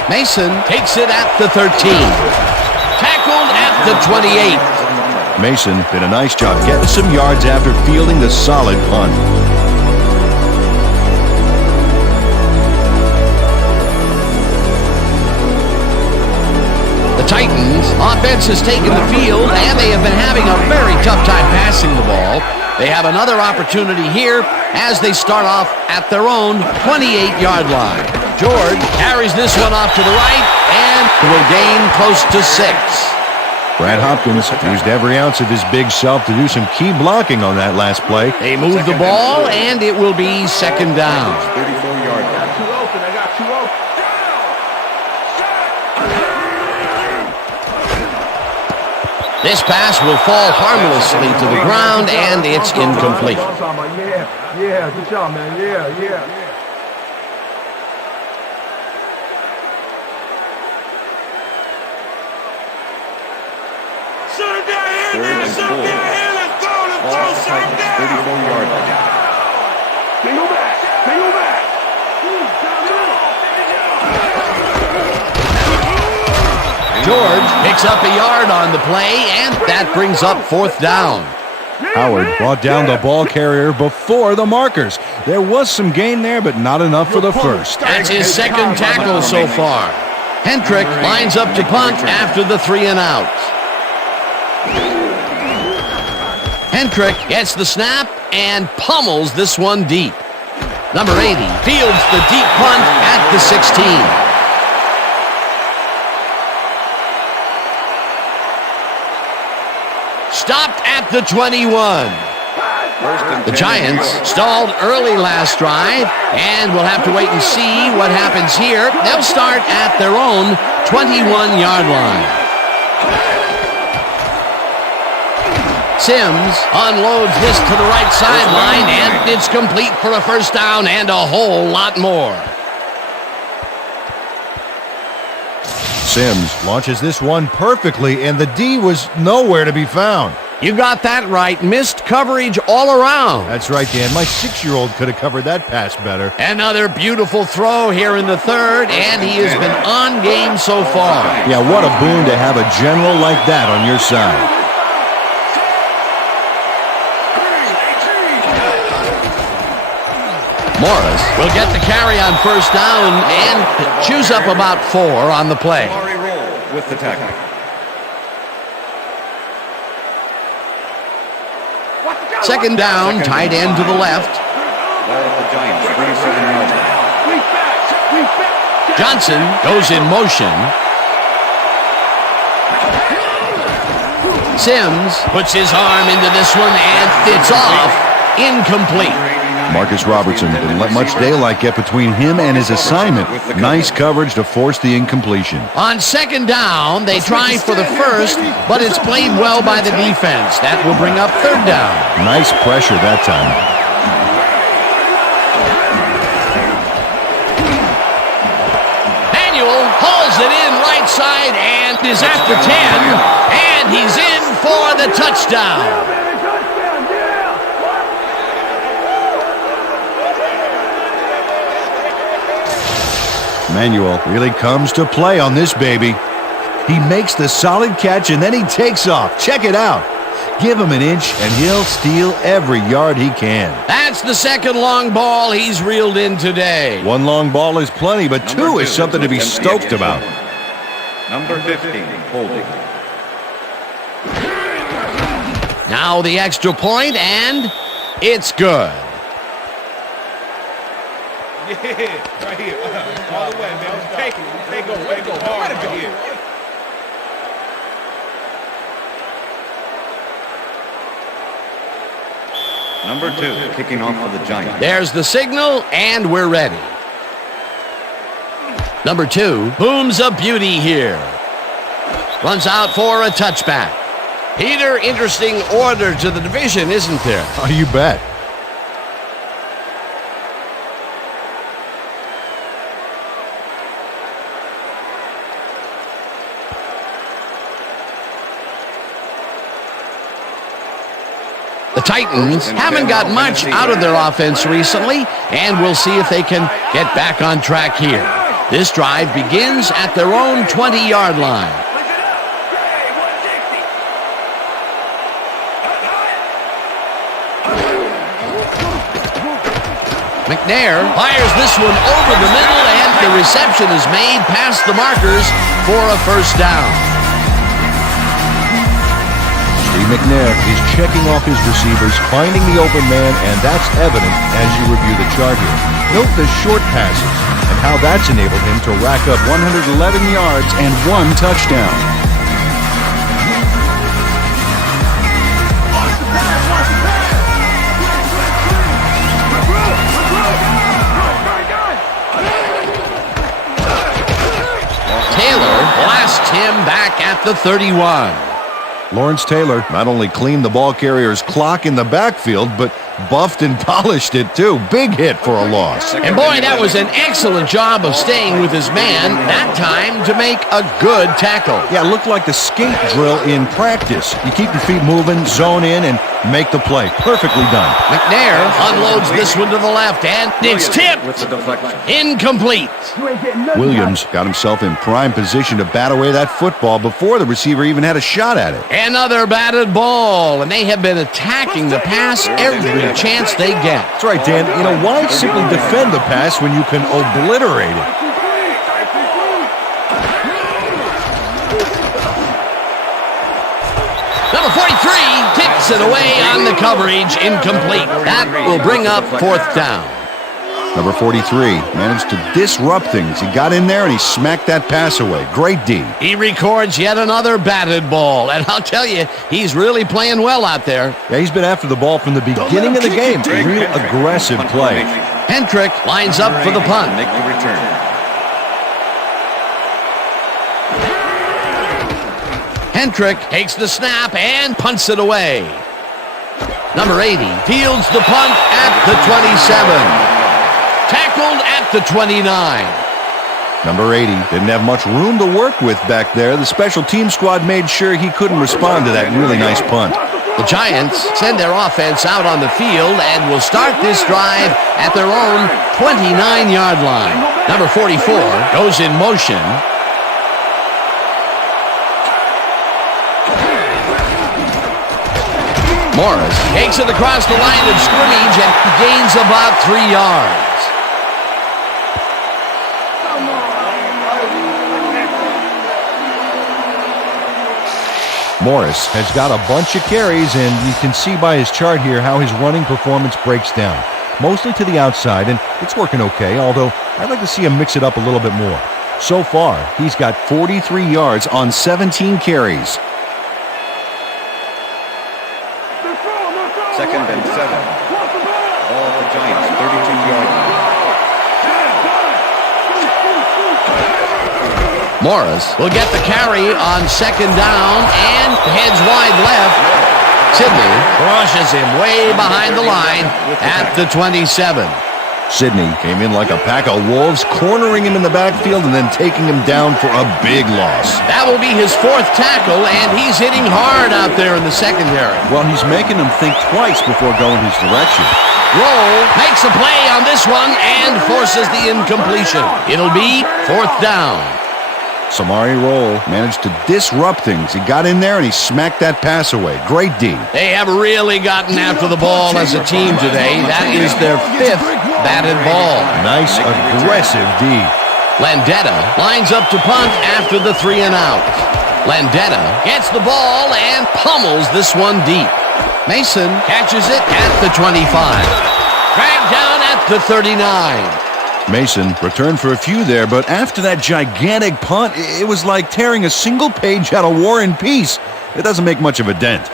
Mason takes it at the 13. Tackled at the 28. Mason did a nice job getting some yards after fielding the solid punt. The Titans' offense has taken the field, and they have been having a very tough time passing the ball. They have another opportunity here as they start off at their own 28-yard line. George carries this one off to the right and will gain close to 6. Brad Hopkins used every ounce of his big self to do some key blocking on that last play. They move the ball, and it will be second down. 34-yard line. I got two open. This pass will fall harmlessly to the ground, and it's incomplete. Yeah, good job, man. Yeah. Third and full. Ball at the Titans' 34-yard line. Single back. George picks up a yard on the play, and that brings up fourth down. Howard brought down the ball carrier before the markers. There was some gain there, but not enough for the first. That's his second tackle so far. Hendrick lines up to punt after the 3 and out. Hendrick gets the snap and pummels this one deep. Number 80 fields the deep punt at the 16. Stopped at the 21. The Giants stalled early last drive, and we'll have to wait and see what happens here. They'll start at their own 21-yard line. Sims unloads this to the right sideline, and it's complete for a first down and a whole lot more. Sims launches this one perfectly, and the D was nowhere to be found. You got that right. Missed coverage all around. That's right, Dan. My 6-year-old could have covered that pass better. Another beautiful throw here in the third, and he has been on game so far. Yeah, what a boon to have a general like that on your side. Morris will get the carry on first down and chews up about 4 on the play. Amari Roll with the tackle. Second down, tight end to the left. Ball at the Giants' 37-yard line. Johnson goes in motion. Sims puts his arm into this one, and it's off. Incomplete. Marcus Robertson didn't let much daylight get between him and his assignment. Nice coverage to force the incompletion. On second down, they try for the first, but it's played well by the defense. That will bring up third down. Nice pressure that time. Manuel hauls it in right side and is after 10, and he's in for the touchdown. Manuel really comes to play on this baby. He makes the solid catch, and then he takes off. Check it out. Give him an inch, and he'll steal every yard he can. That's the second long ball he's reeled in today. One long ball is plenty, but two is something to be stoked about. Number 15, holding. Now the extra point, and it's good. Yeah, right here. All the way, man. Take it. Take it. Way go hard right here. Number 2, kicking off for the Giants. There's the signal, and we're ready. Number 2 booms a beauty here. Runs out for a touchback. Peter, interesting order to the division, isn't there? Oh, you bet. The Titans haven't got much out of their offense recently, and we'll see if they can get back on track here. This drive begins at their own 20-yard line. McNair fires this one over the middle, and the reception is made past the markers for a first down. McNair is checking off his receivers, finding the open man, and that's evident as you review the chart here. Note the short passes and how that's enabled him to rack up 111 yards and 1 touchdown. That's him back at the 31. Lawrence Taylor not only cleaned the ball carrier's clock in the backfield, but buffed and polished it too. Big hit for a loss. And boy, that was an excellent job of staying with his man, that time to make a good tackle. Yeah, it looked like the skate drill in practice. You keep your feet moving, zone in, and make the play. Perfectly done. McNair unloads this one to the left, and it's tipped. With the deflection. Incomplete. Williams got himself in prime position to bat away that football before the receiver even had a shot at it. Another batted ball, and they have been attacking the pass every chance they get. That's right, Dan. You know, why simply defend the pass when you can obliterate it? Number 43 kicks it away on the coverage, incomplete. That will bring up fourth down. Number 43 managed to disrupt things. He got in there and he smacked that pass away. Great D. He records yet another batted ball, and I'll tell you, he's really playing well out there. Yeah, he's been after the ball from the beginning of the game. A real aggressive play. Hendrick lines up for the punt. Make the return. Hendrick takes the snap and punts it away. Number 80 fields the punt at the 27. Tackled at the 29. Number 80 didn't have much room to work with back there. The special team squad made sure he couldn't respond to that really nice punt. The Giants send their offense out on the field and will start this drive at their own 29-yard line. Number 44 goes in motion. Morris takes it across the line of scrimmage and gains about 3 yards. Morris has got a bunch of carries, and you can see by his chart here how his running performance breaks down. Mostly to the outside, and it's working okay, although I'd like to see him mix it up a little bit more. So far, he's got 43 yards on 17 carries. 2nd and 7. Ball for Giants, 32-yard line. Morris will get the carry on 2nd down and heads wide left. Sidney crushes him way behind the line at the 27. Sidney came in like a pack of wolves, cornering him in the backfield and then taking him down for a big loss. That will be his 4th tackle, and he's hitting hard out there in the secondary. Well, he's making them think twice before going his direction. Roll makes a play on this one and forces the incompletion. It'll be 4th down. Samari Roll managed to disrupt things. He got in there and he smacked that pass away. Great D. They have really gotten after the ball as a team today. That is their 5th batted ball. Nice, aggressive D. Landetta lines up to punt after the 3 and out. Landetta gets the ball and pummels this one deep. Mason catches it at the 25. Dragged down at the 39. Mason returned for a few there, but after that gigantic punt, it was like tearing a single page out of War and Peace. It doesn't make much of a dent.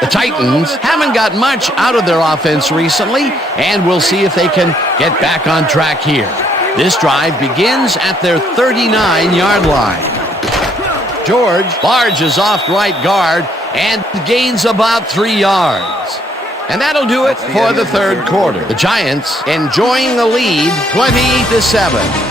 The Titans haven't got much out of their offense recently, and we'll see if they can get back on track here. This drive begins at their 39-yard line. George barges off right guard and gains about 3 yards. And that'll do it for the 3rd quarter. The Giants enjoying the lead 20-7.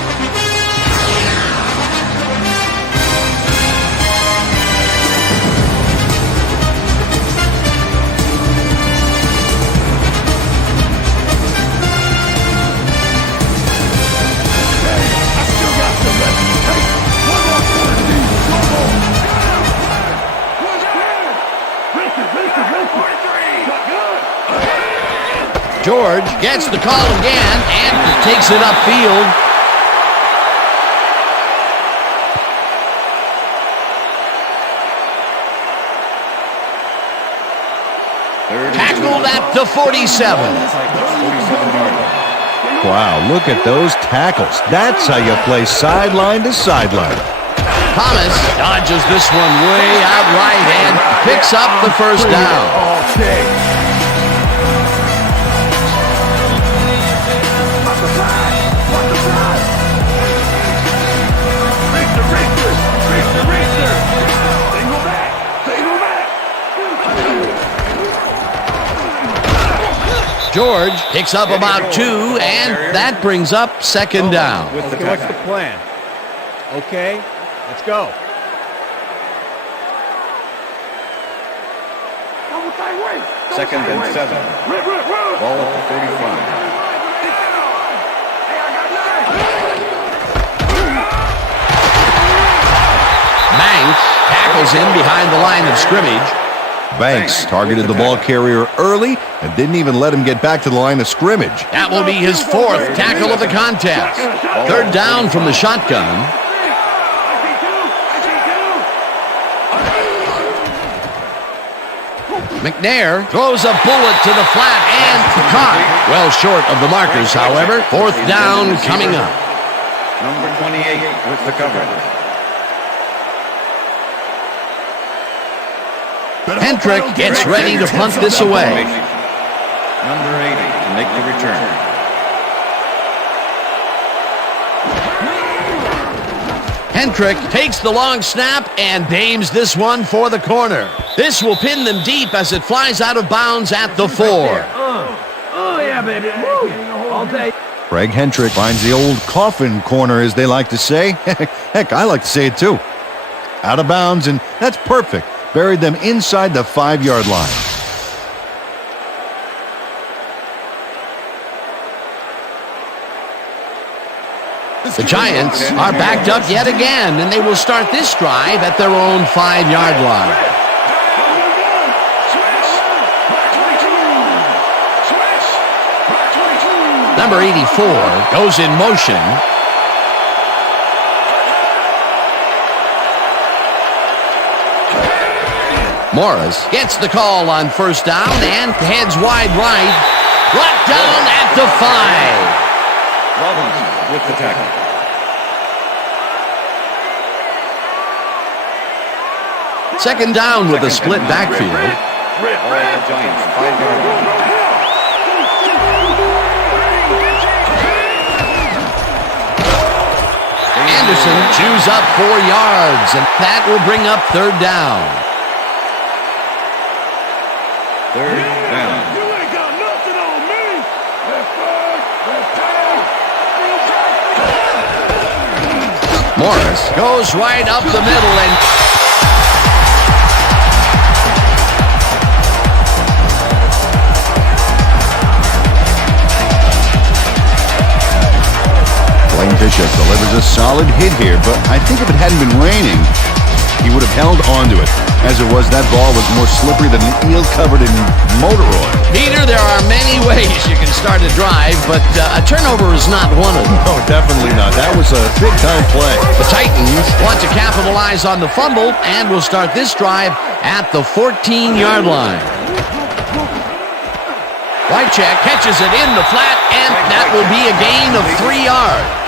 George gets the call again and takes it upfield. Tackled at the 47. Wow, look at those tackles. That's how you play sideline to sideline. Thomas dodges this one way out right and picks up the 1st down. George picks up about 2, and that brings up second down. Okay, what's the plan? Okay, let's go. Second and 7. Ball at the 35. Banks tackles him behind the line of scrimmage. Banks targeted the ball carrier early and didn't even let him get back to the line of scrimmage. That will be his 4th tackle of the contest. Third down from the shotgun. McNair throws a bullet to the flat and caught. Well short of the markers, however. 4th down coming up. Number 28 with the coverage. Hendrick gets ready to punt this away. Number 80 to make the return. Hendrick takes the long snap and aims this one for the corner. This will pin them deep as it flies out of bounds at the 4. Oh, yeah, baby. Woo. All day. Craig Hendrick finds the old coffin corner, as they like to say. Heck, I like to say it too. Out of bounds, and that's perfect. Buried them inside the 5-yard line. The Giants are backed up yet again, and they will start this drive at their own 5-yard line. Number 84 goes in motion. Morris gets the call on first down and heads wide right. Brought down at the 5. Robinson with the tackle. Second down with a split backfield. All the Giants, 5-yard line. Anderson chews up 4 yards, and that will bring up third down. Third down. You ain't got nothing on me. Morris goes right up the middle and Blaine Bishop delivers a solid hit here, but I think if it hadn't been raining, he would have held onto it. As it was, that ball was more slippery than an eel covered in motor oil. Peter, there are many ways you can start a drive, but a turnover is not one of them. No, definitely not. That was a big-time play. The Titans want to capitalize on the fumble and will start this drive at the 14-yard line. Wycheck catches it in the flat, and that will be a gain of 3 yards.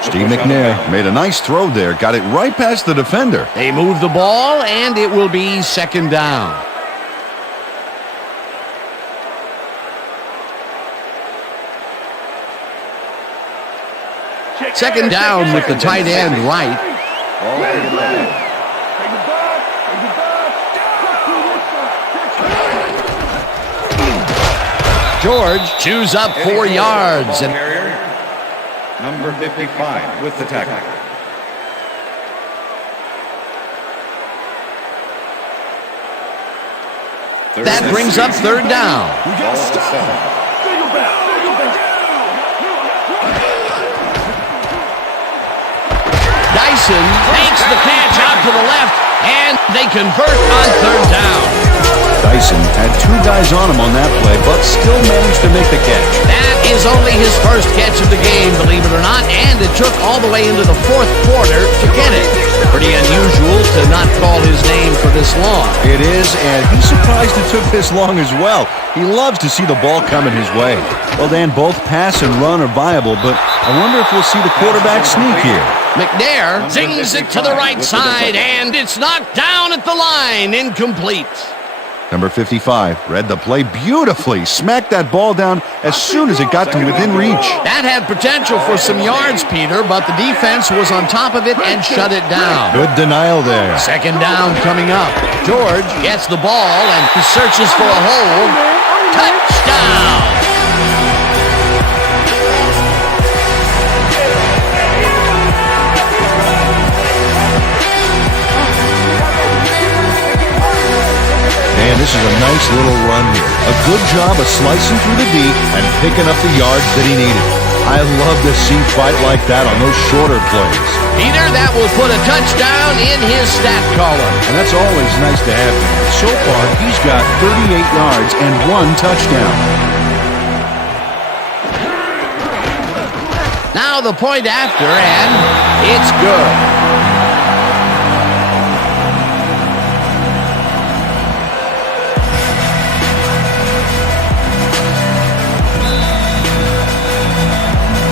Steve McNair made a nice throw there, got it right past the defender. They move the ball, and it will be second down. Second down with the tight end right. George chews up 4 yards. And Number 55 with the tackle. that brings up third down. Ball at the 7. Dyson makes the catch out to the left, and they convert on third down. Dyson had 2 guys on him on that play, but still managed to make the catch. That is only his first catch of the game, believe it or not, and it took all the way into the fourth quarter to get it. Pretty unusual to not call his name for this long. It is, and he's surprised it took this long as well. He loves to see the ball coming his way. Well, Dan, both pass and run are viable, but I wonder if we'll see the quarterback sneak here. McNair zings it to the right side, and it's knocked down at the line, incomplete. Number 55 read the play beautifully, smacked that ball down as soon as it got to within reach. That had potential for some yards, Peter, but the defense was on top of it and shut it down. Good denial there. Second down coming up. George gets the ball and searches for a hole. Touchdown! And this is a nice little run here. A good job of slicing through the D and picking up the yards that he needed. I love to see fight like that on those shorter plays. Peter, that will put a touchdown in his stat column. And that's always nice to have. So far, he's got 38 yards and 1 touchdown. Now the point after, and it's good.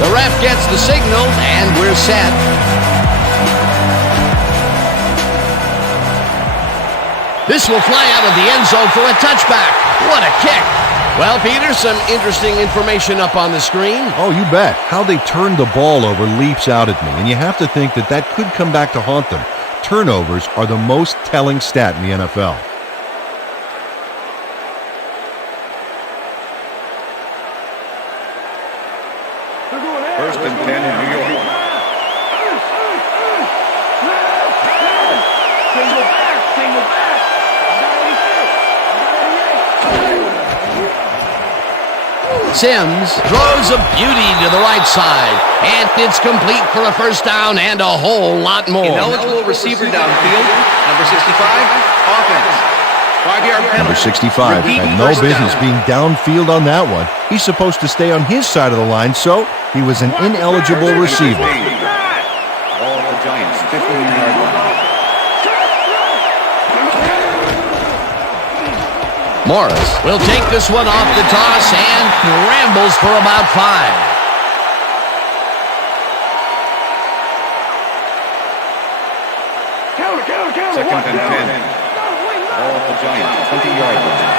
The ref gets the signal, and we're set. This will fly out of the end zone for a touchback. What a kick. Well, Peter, some interesting information up on the screen. Oh, you bet. How they turned the ball over leaps out at me, and you have to think that that could come back to haunt them. Turnovers are the most telling stat in the NFL. First and 10, New York. Sims throws a beauty to the right side, and it's complete for a first down and a whole lot more. Ineligible receiver downfield. Number 65, offense. 5-yard penalty. Number 65 Repeat had no first business down. being downfield on that one. He's supposed to stay on his side of the line, so he was an ineligible receiver. Ball at the Giants, 15-yard line. Morris will take this one off the toss and rambles for about 5. Second and 10. Ball at the Giants, 20-yard line.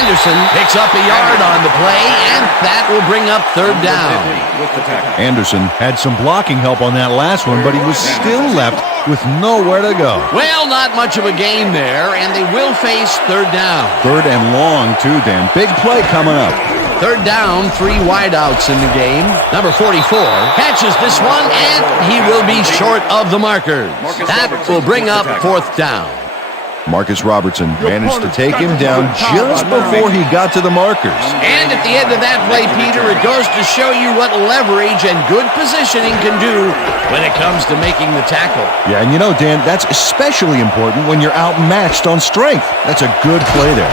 Anderson picks up a yard on the play, and that will bring up third down. With the tackle. Anderson had some blocking help on that last one, but he was still left with nowhere to go. Well, not much of a gain there, and they will face third down. Third and long, too, Dan. Big play coming up. Third down, 3 wideouts in the game. Number 44 catches this one, and he will be short of the markers. That will bring up fourth down. Marcus Robertson managed to take him down just before he got to the markers. And at the end of that play, Peter, it goes to show you what leverage and good positioning can do when it comes to making the tackle. Yeah, and you know, Dan, that's especially important when you're outmatched on strength. That's a good play there.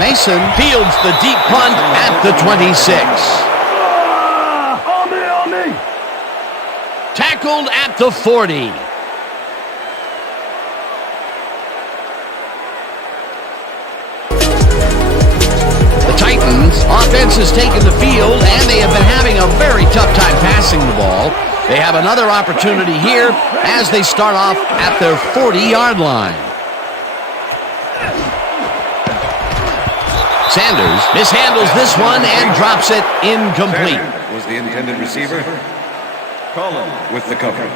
Mason fields the deep punt at the 26. Tackled at the 40. Titans offense has taken the field, and they have been having a very tough time passing the ball. They have another opportunity here as they start off at their 40-yard line. Sanders mishandles this one and drops it incomplete. Was the intended receiver. Cullen with the cover.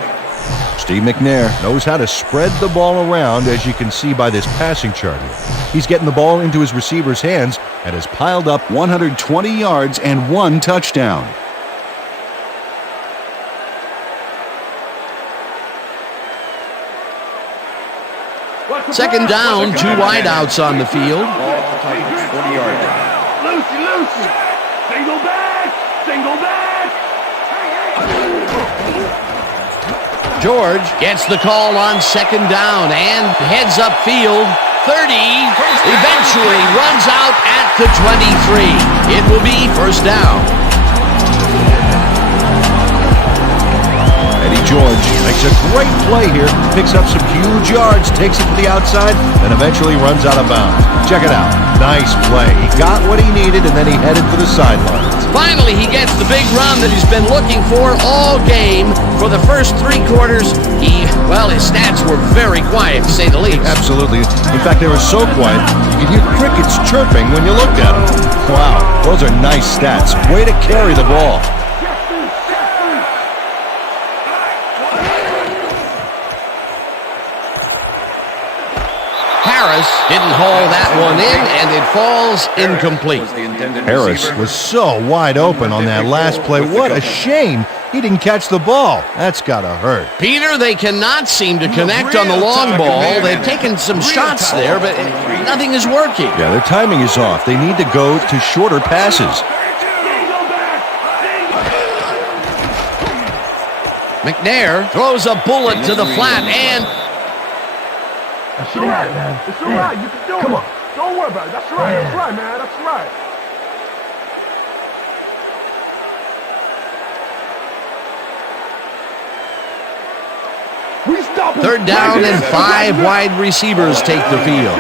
Steve McNair knows how to spread the ball around, as you can see by this passing chart here. He's getting the ball into his receiver's hands and has piled up 120 yards and 1 touchdown. Second down, 2 wideouts on the field. Ball at the Titans, 40-yard line. Lucy. Single back. George gets the call on second down and heads upfield. 30, eventually runs out at the 23. It will be first down. Eddie George makes a great play here, picks up some huge yards, takes it to the outside, and eventually runs out of bounds. Check it out. Nice play. He got what he needed, and then he headed for the sidelines. Finally, he gets the big run that he's been looking for all game. For the first 3 quarters, his stats were very quiet, to say the least. Absolutely. In fact, they were so quiet, you could hear crickets chirping when you looked at them. Wow, those are nice stats. Way to carry the ball. Harris didn't haul that one in, and it falls incomplete. Harris was so wide open on that last play. What a shame he didn't catch the ball. That's got to hurt. Peter, they cannot seem to connect on the long ball. They've taken some shots there, but nothing is working. Yeah, their timing is off. They need to go to shorter passes. McNair throws a bullet to the flat, and That's all right, man. It's all right. You can do it. Come on. Don't worry about it. That's right. That's right, man. That's right. We stop him. third down and 5 wide receivers take the field.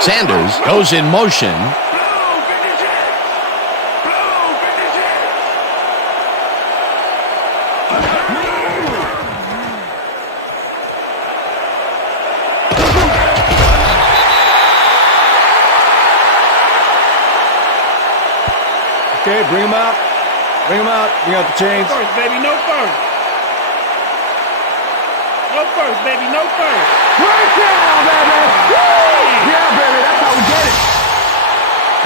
Sanders goes in motion. Okay, bring him out. Bring him out. Bring out the chains. First, baby. No first. No first, baby. No first. Right down, baby. Woo! Yeah, baby. That's how we get it.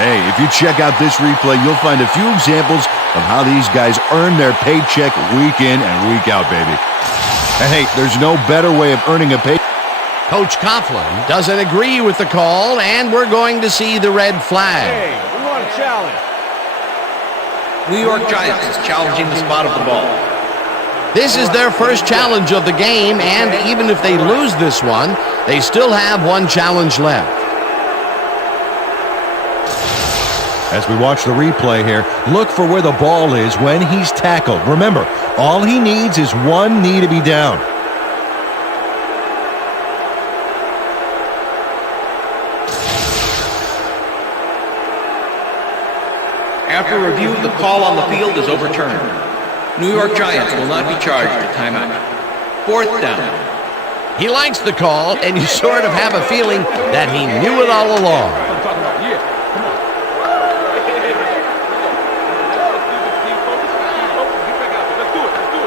Hey, if you check out this replay, you'll find a few examples of how these guys earn their paycheck week in and week out, baby. And hey, there's no better way of earning a paycheck. Coach Coughlin doesn't agree with the call, and we're going to see the red flag. Hey, we want a challenge. New York Giants is challenging the spot of the ball. This is their first challenge of the game, and even if they lose this one, they still have one challenge left. As we watch the replay here, look for where the ball is when he's tackled. Remember, all he needs is one knee to be down. After review, the call on the field is overturned. New York Giants will not be charged a timeout. 4th down. He likes the call, and you sort of have a feeling that he knew it all along. I'm talking about, yeah. Come on. Get back out there. Let's do it. Let's do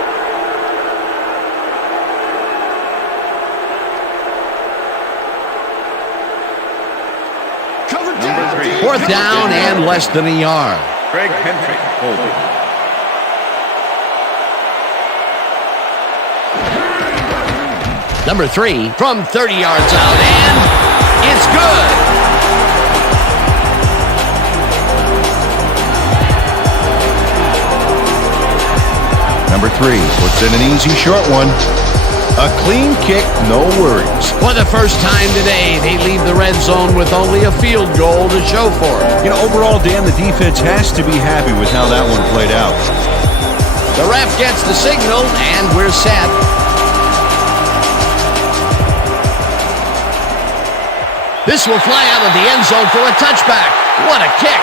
it. 4th down and less than a yard. Craig Henry holding. Number 3 from 30 yards out, and it's good. Number 3 puts in an easy short one. A clean kick, no worries. For the first time today, they leave the red zone with only a field goal to show for it. You know, overall, Dan, the defense has to be happy with how that one played out. The ref gets the signal, and we're set. This will fly out of the end zone for a touchback. What a kick.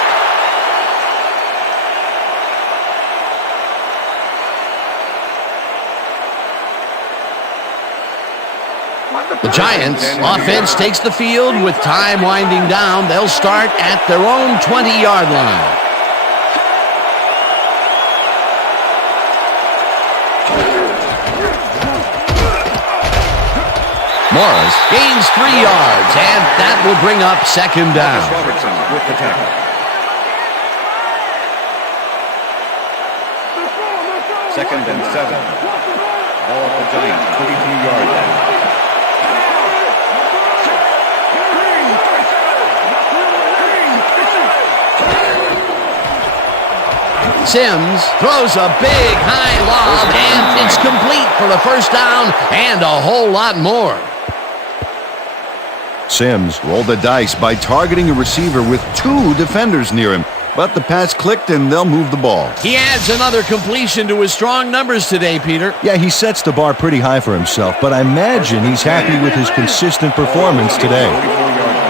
The Giants offense takes the field with time winding down. They'll start at their own 20-yard line. Morris gains 3 yards, and that will bring up 2nd down. Robertson with the tackle. Second and 7. Ball at the Giants, 22-yard line. Sims throws a big high lob, and it's complete for the first down and a whole lot more. Sims rolled the dice by targeting a receiver with 2 defenders near him, but the pass clicked and they'll move the ball. He adds another completion to his strong numbers today, Peter. Yeah, he sets the bar pretty high for himself, but I imagine he's happy with his consistent performance today. 44-yard line.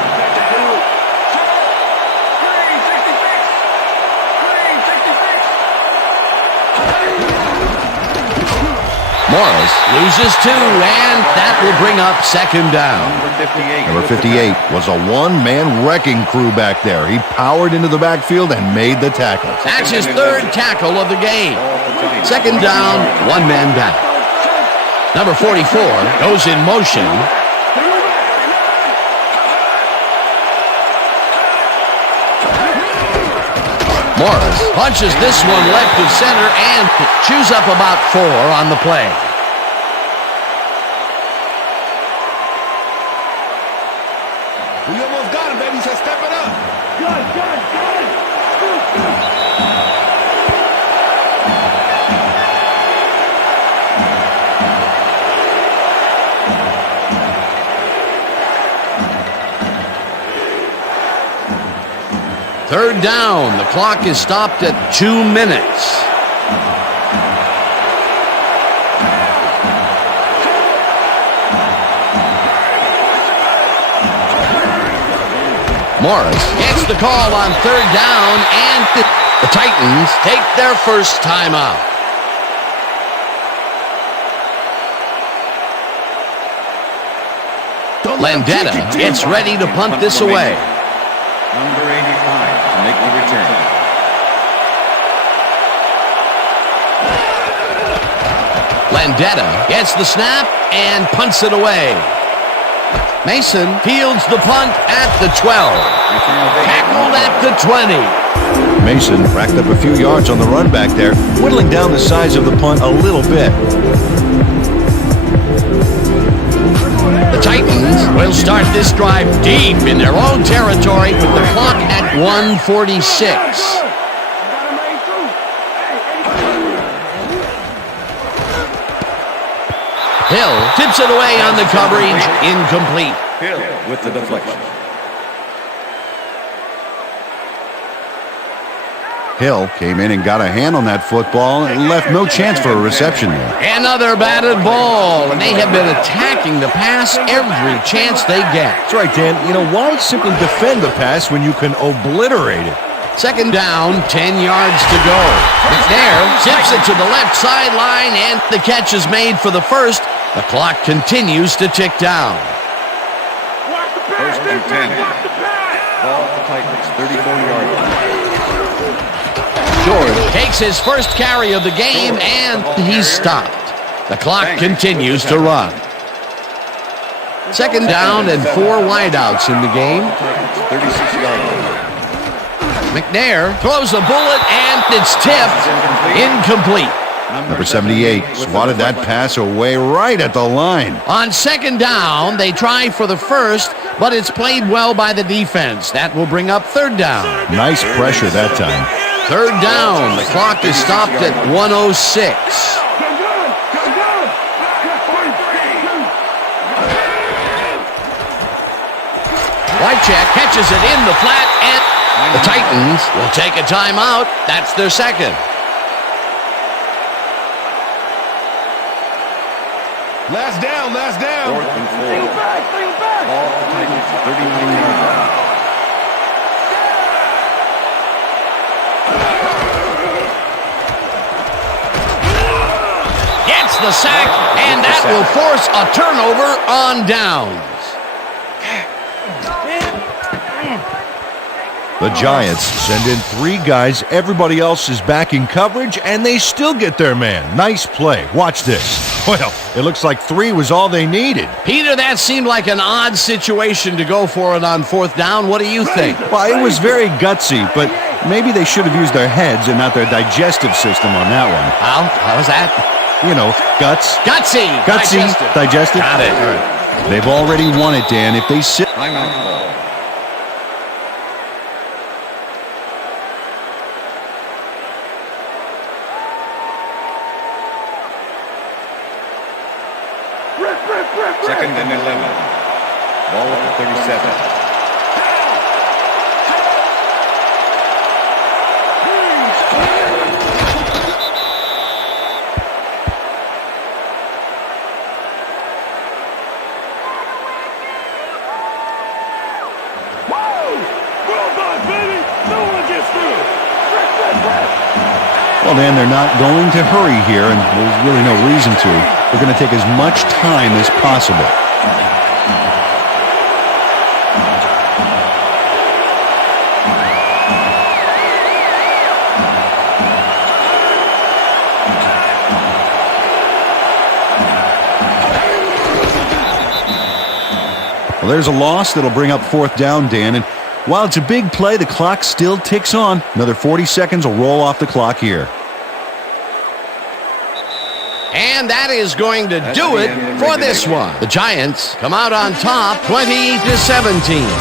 Morris loses 2, and that will bring up 2nd down. Number 58 was a one-man wrecking crew back there. He powered into the backfield and made the tackle. That's his 3rd tackle of the game. 2nd down, 1 man back. Number 44 goes in motion. Morris punches this one left of center and chews up about 4 on the play. We almost got him, baby. So step it up. Got it. Third down. The clock is stopped at 2 minutes. Morris gets the call on third down, and the Titans take their first timeout. Landetta gets ready to punt this away. Number 85 to make the return. Landetta gets the snap and punts it away. Mason fields the punt at the 12. Tackled at the 20. Mason racked up a few yards on the run back there, whittling down the size of the punt a little bit. The Titans will start this drive deep in their own territory with the clock at 1:46. Hill tips it away on the coverage, incomplete. Hill with the deflection. Hill came in and got a hand on that football and left no chance for a reception there. Another batted ball, and they have been attacking the pass every chance they get. That's right, Dan. You know, why simply defend the pass when you can obliterate it? Second down, 10 yards to go. McNair zips it to the left sideline, and the catch is made for the first. The clock continues to tick down. First and 10. Ball at the Titans, 34-yard line. George takes his first carry of the game, and he's stopped. The clock continues to run. Second down and 4 wideouts in the game. 36-yard line. McNair throws a bullet, and it's tipped. Incomplete. Number 78 swatted that pass away right at the line. On second down, they try for the first, but it's played well by the defense. That will bring up third down. Nice pressure that time. Third down. The clock is stopped at 1:06. Wycheck catches it in the flat, and the Titans will take a timeout. That's their second. Last down. Fourth and 4. Ball at the Titans, 39-yard line. Gets the sack, and that will force a turnover on downs. The Giants send in 3 guys. Everybody else is back in coverage, and they still get their man. Nice play. Watch this. Well, it looks like 3 was all they needed. Peter, that seemed like an odd situation to go for it on fourth down. What do you think? Well, it was very gutsy, but maybe they should have used their heads and not their digestive system on that one. How was that? You know, guts. Gutsy. Digestive. Got it. All right. They've already won it, Dan. If they sit... Timeout ball. Second and 11. Ball at the 37. Well, Dan, they're not going to hurry here, and there's really no reason to. They're going to take as much time as possible. Well, there's a loss that'll bring up fourth down, Dan, and While it's a big play, the clock still ticks on. Another 40 seconds will roll off the clock here. And that is going to do it for this one. The Giants come out on top 20-17.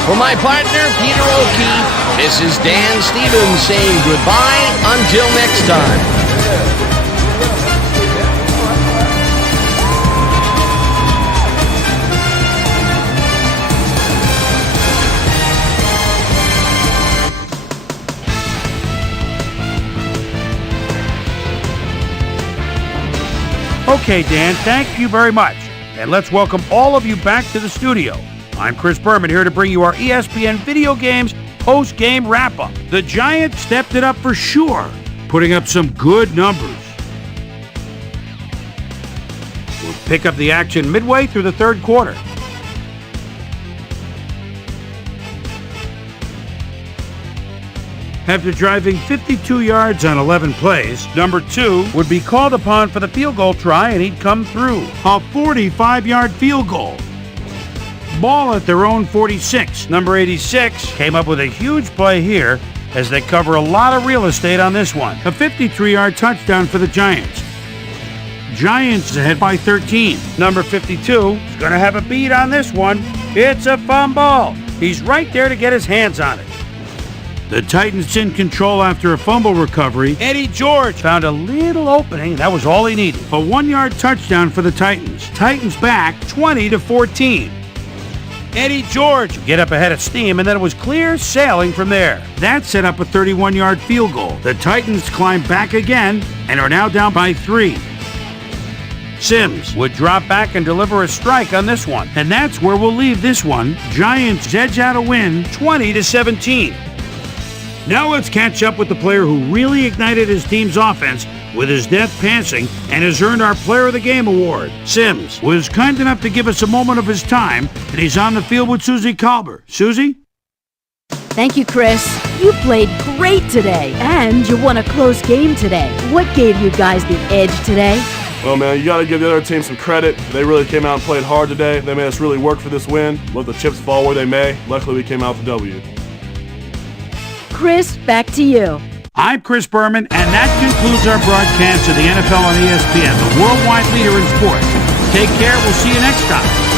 For my partner, Peter O'Keefe, this is Dan Stevens saying goodbye until next time. Okay, Dan, thank you very much. And let's welcome all of you back to the studio. I'm Chris Berman here to bring you our ESPN Video Games post-game wrap-up. The Giants stepped it up for sure, putting up some good numbers. We'll pick up the action midway through the third quarter. After driving 52 yards on 11 plays, number 2 would be called upon for the field goal try, and he'd come through. A 45-yard field goal. Ball at their own 46. Number 86 came up with a huge play here as they cover a lot of real estate on this one. A 53-yard touchdown for the Giants. Giants ahead by 13. Number 52 is going to have a beat on this one. It's a fumble. He's right there to get his hands on it. The Titans in control after a fumble recovery. Eddie George found a little opening. That was all he needed. A 1-yard touchdown for the Titans. Titans back 20-14. Eddie George get up ahead of steam, and then it was clear sailing from there. That set up a 31-yard field goal. The Titans climb back again and are now down by 3. Sims would drop back and deliver a strike on this one. And that's where we'll leave this one. Giants edge out a win 20-17. Now let's catch up with the player who really ignited his team's offense with his depth passing and has earned our Player of the Game award. Sims was kind enough to give us a moment of his time, and he's on the field with Susie Kalber. Susie? Thank you, Chris. You played great today, and you won a close game today. What gave you guys the edge today? Well, man, you got to give the other team some credit. They really came out and played hard today. They made us really work for this win. Let the chips fall where they may. Luckily, we came out with the W. Chris, back to you. I'm Chris Berman, and that concludes our broadcast of the NFL on ESPN, the worldwide leader in sports. Take care. We'll see you next time.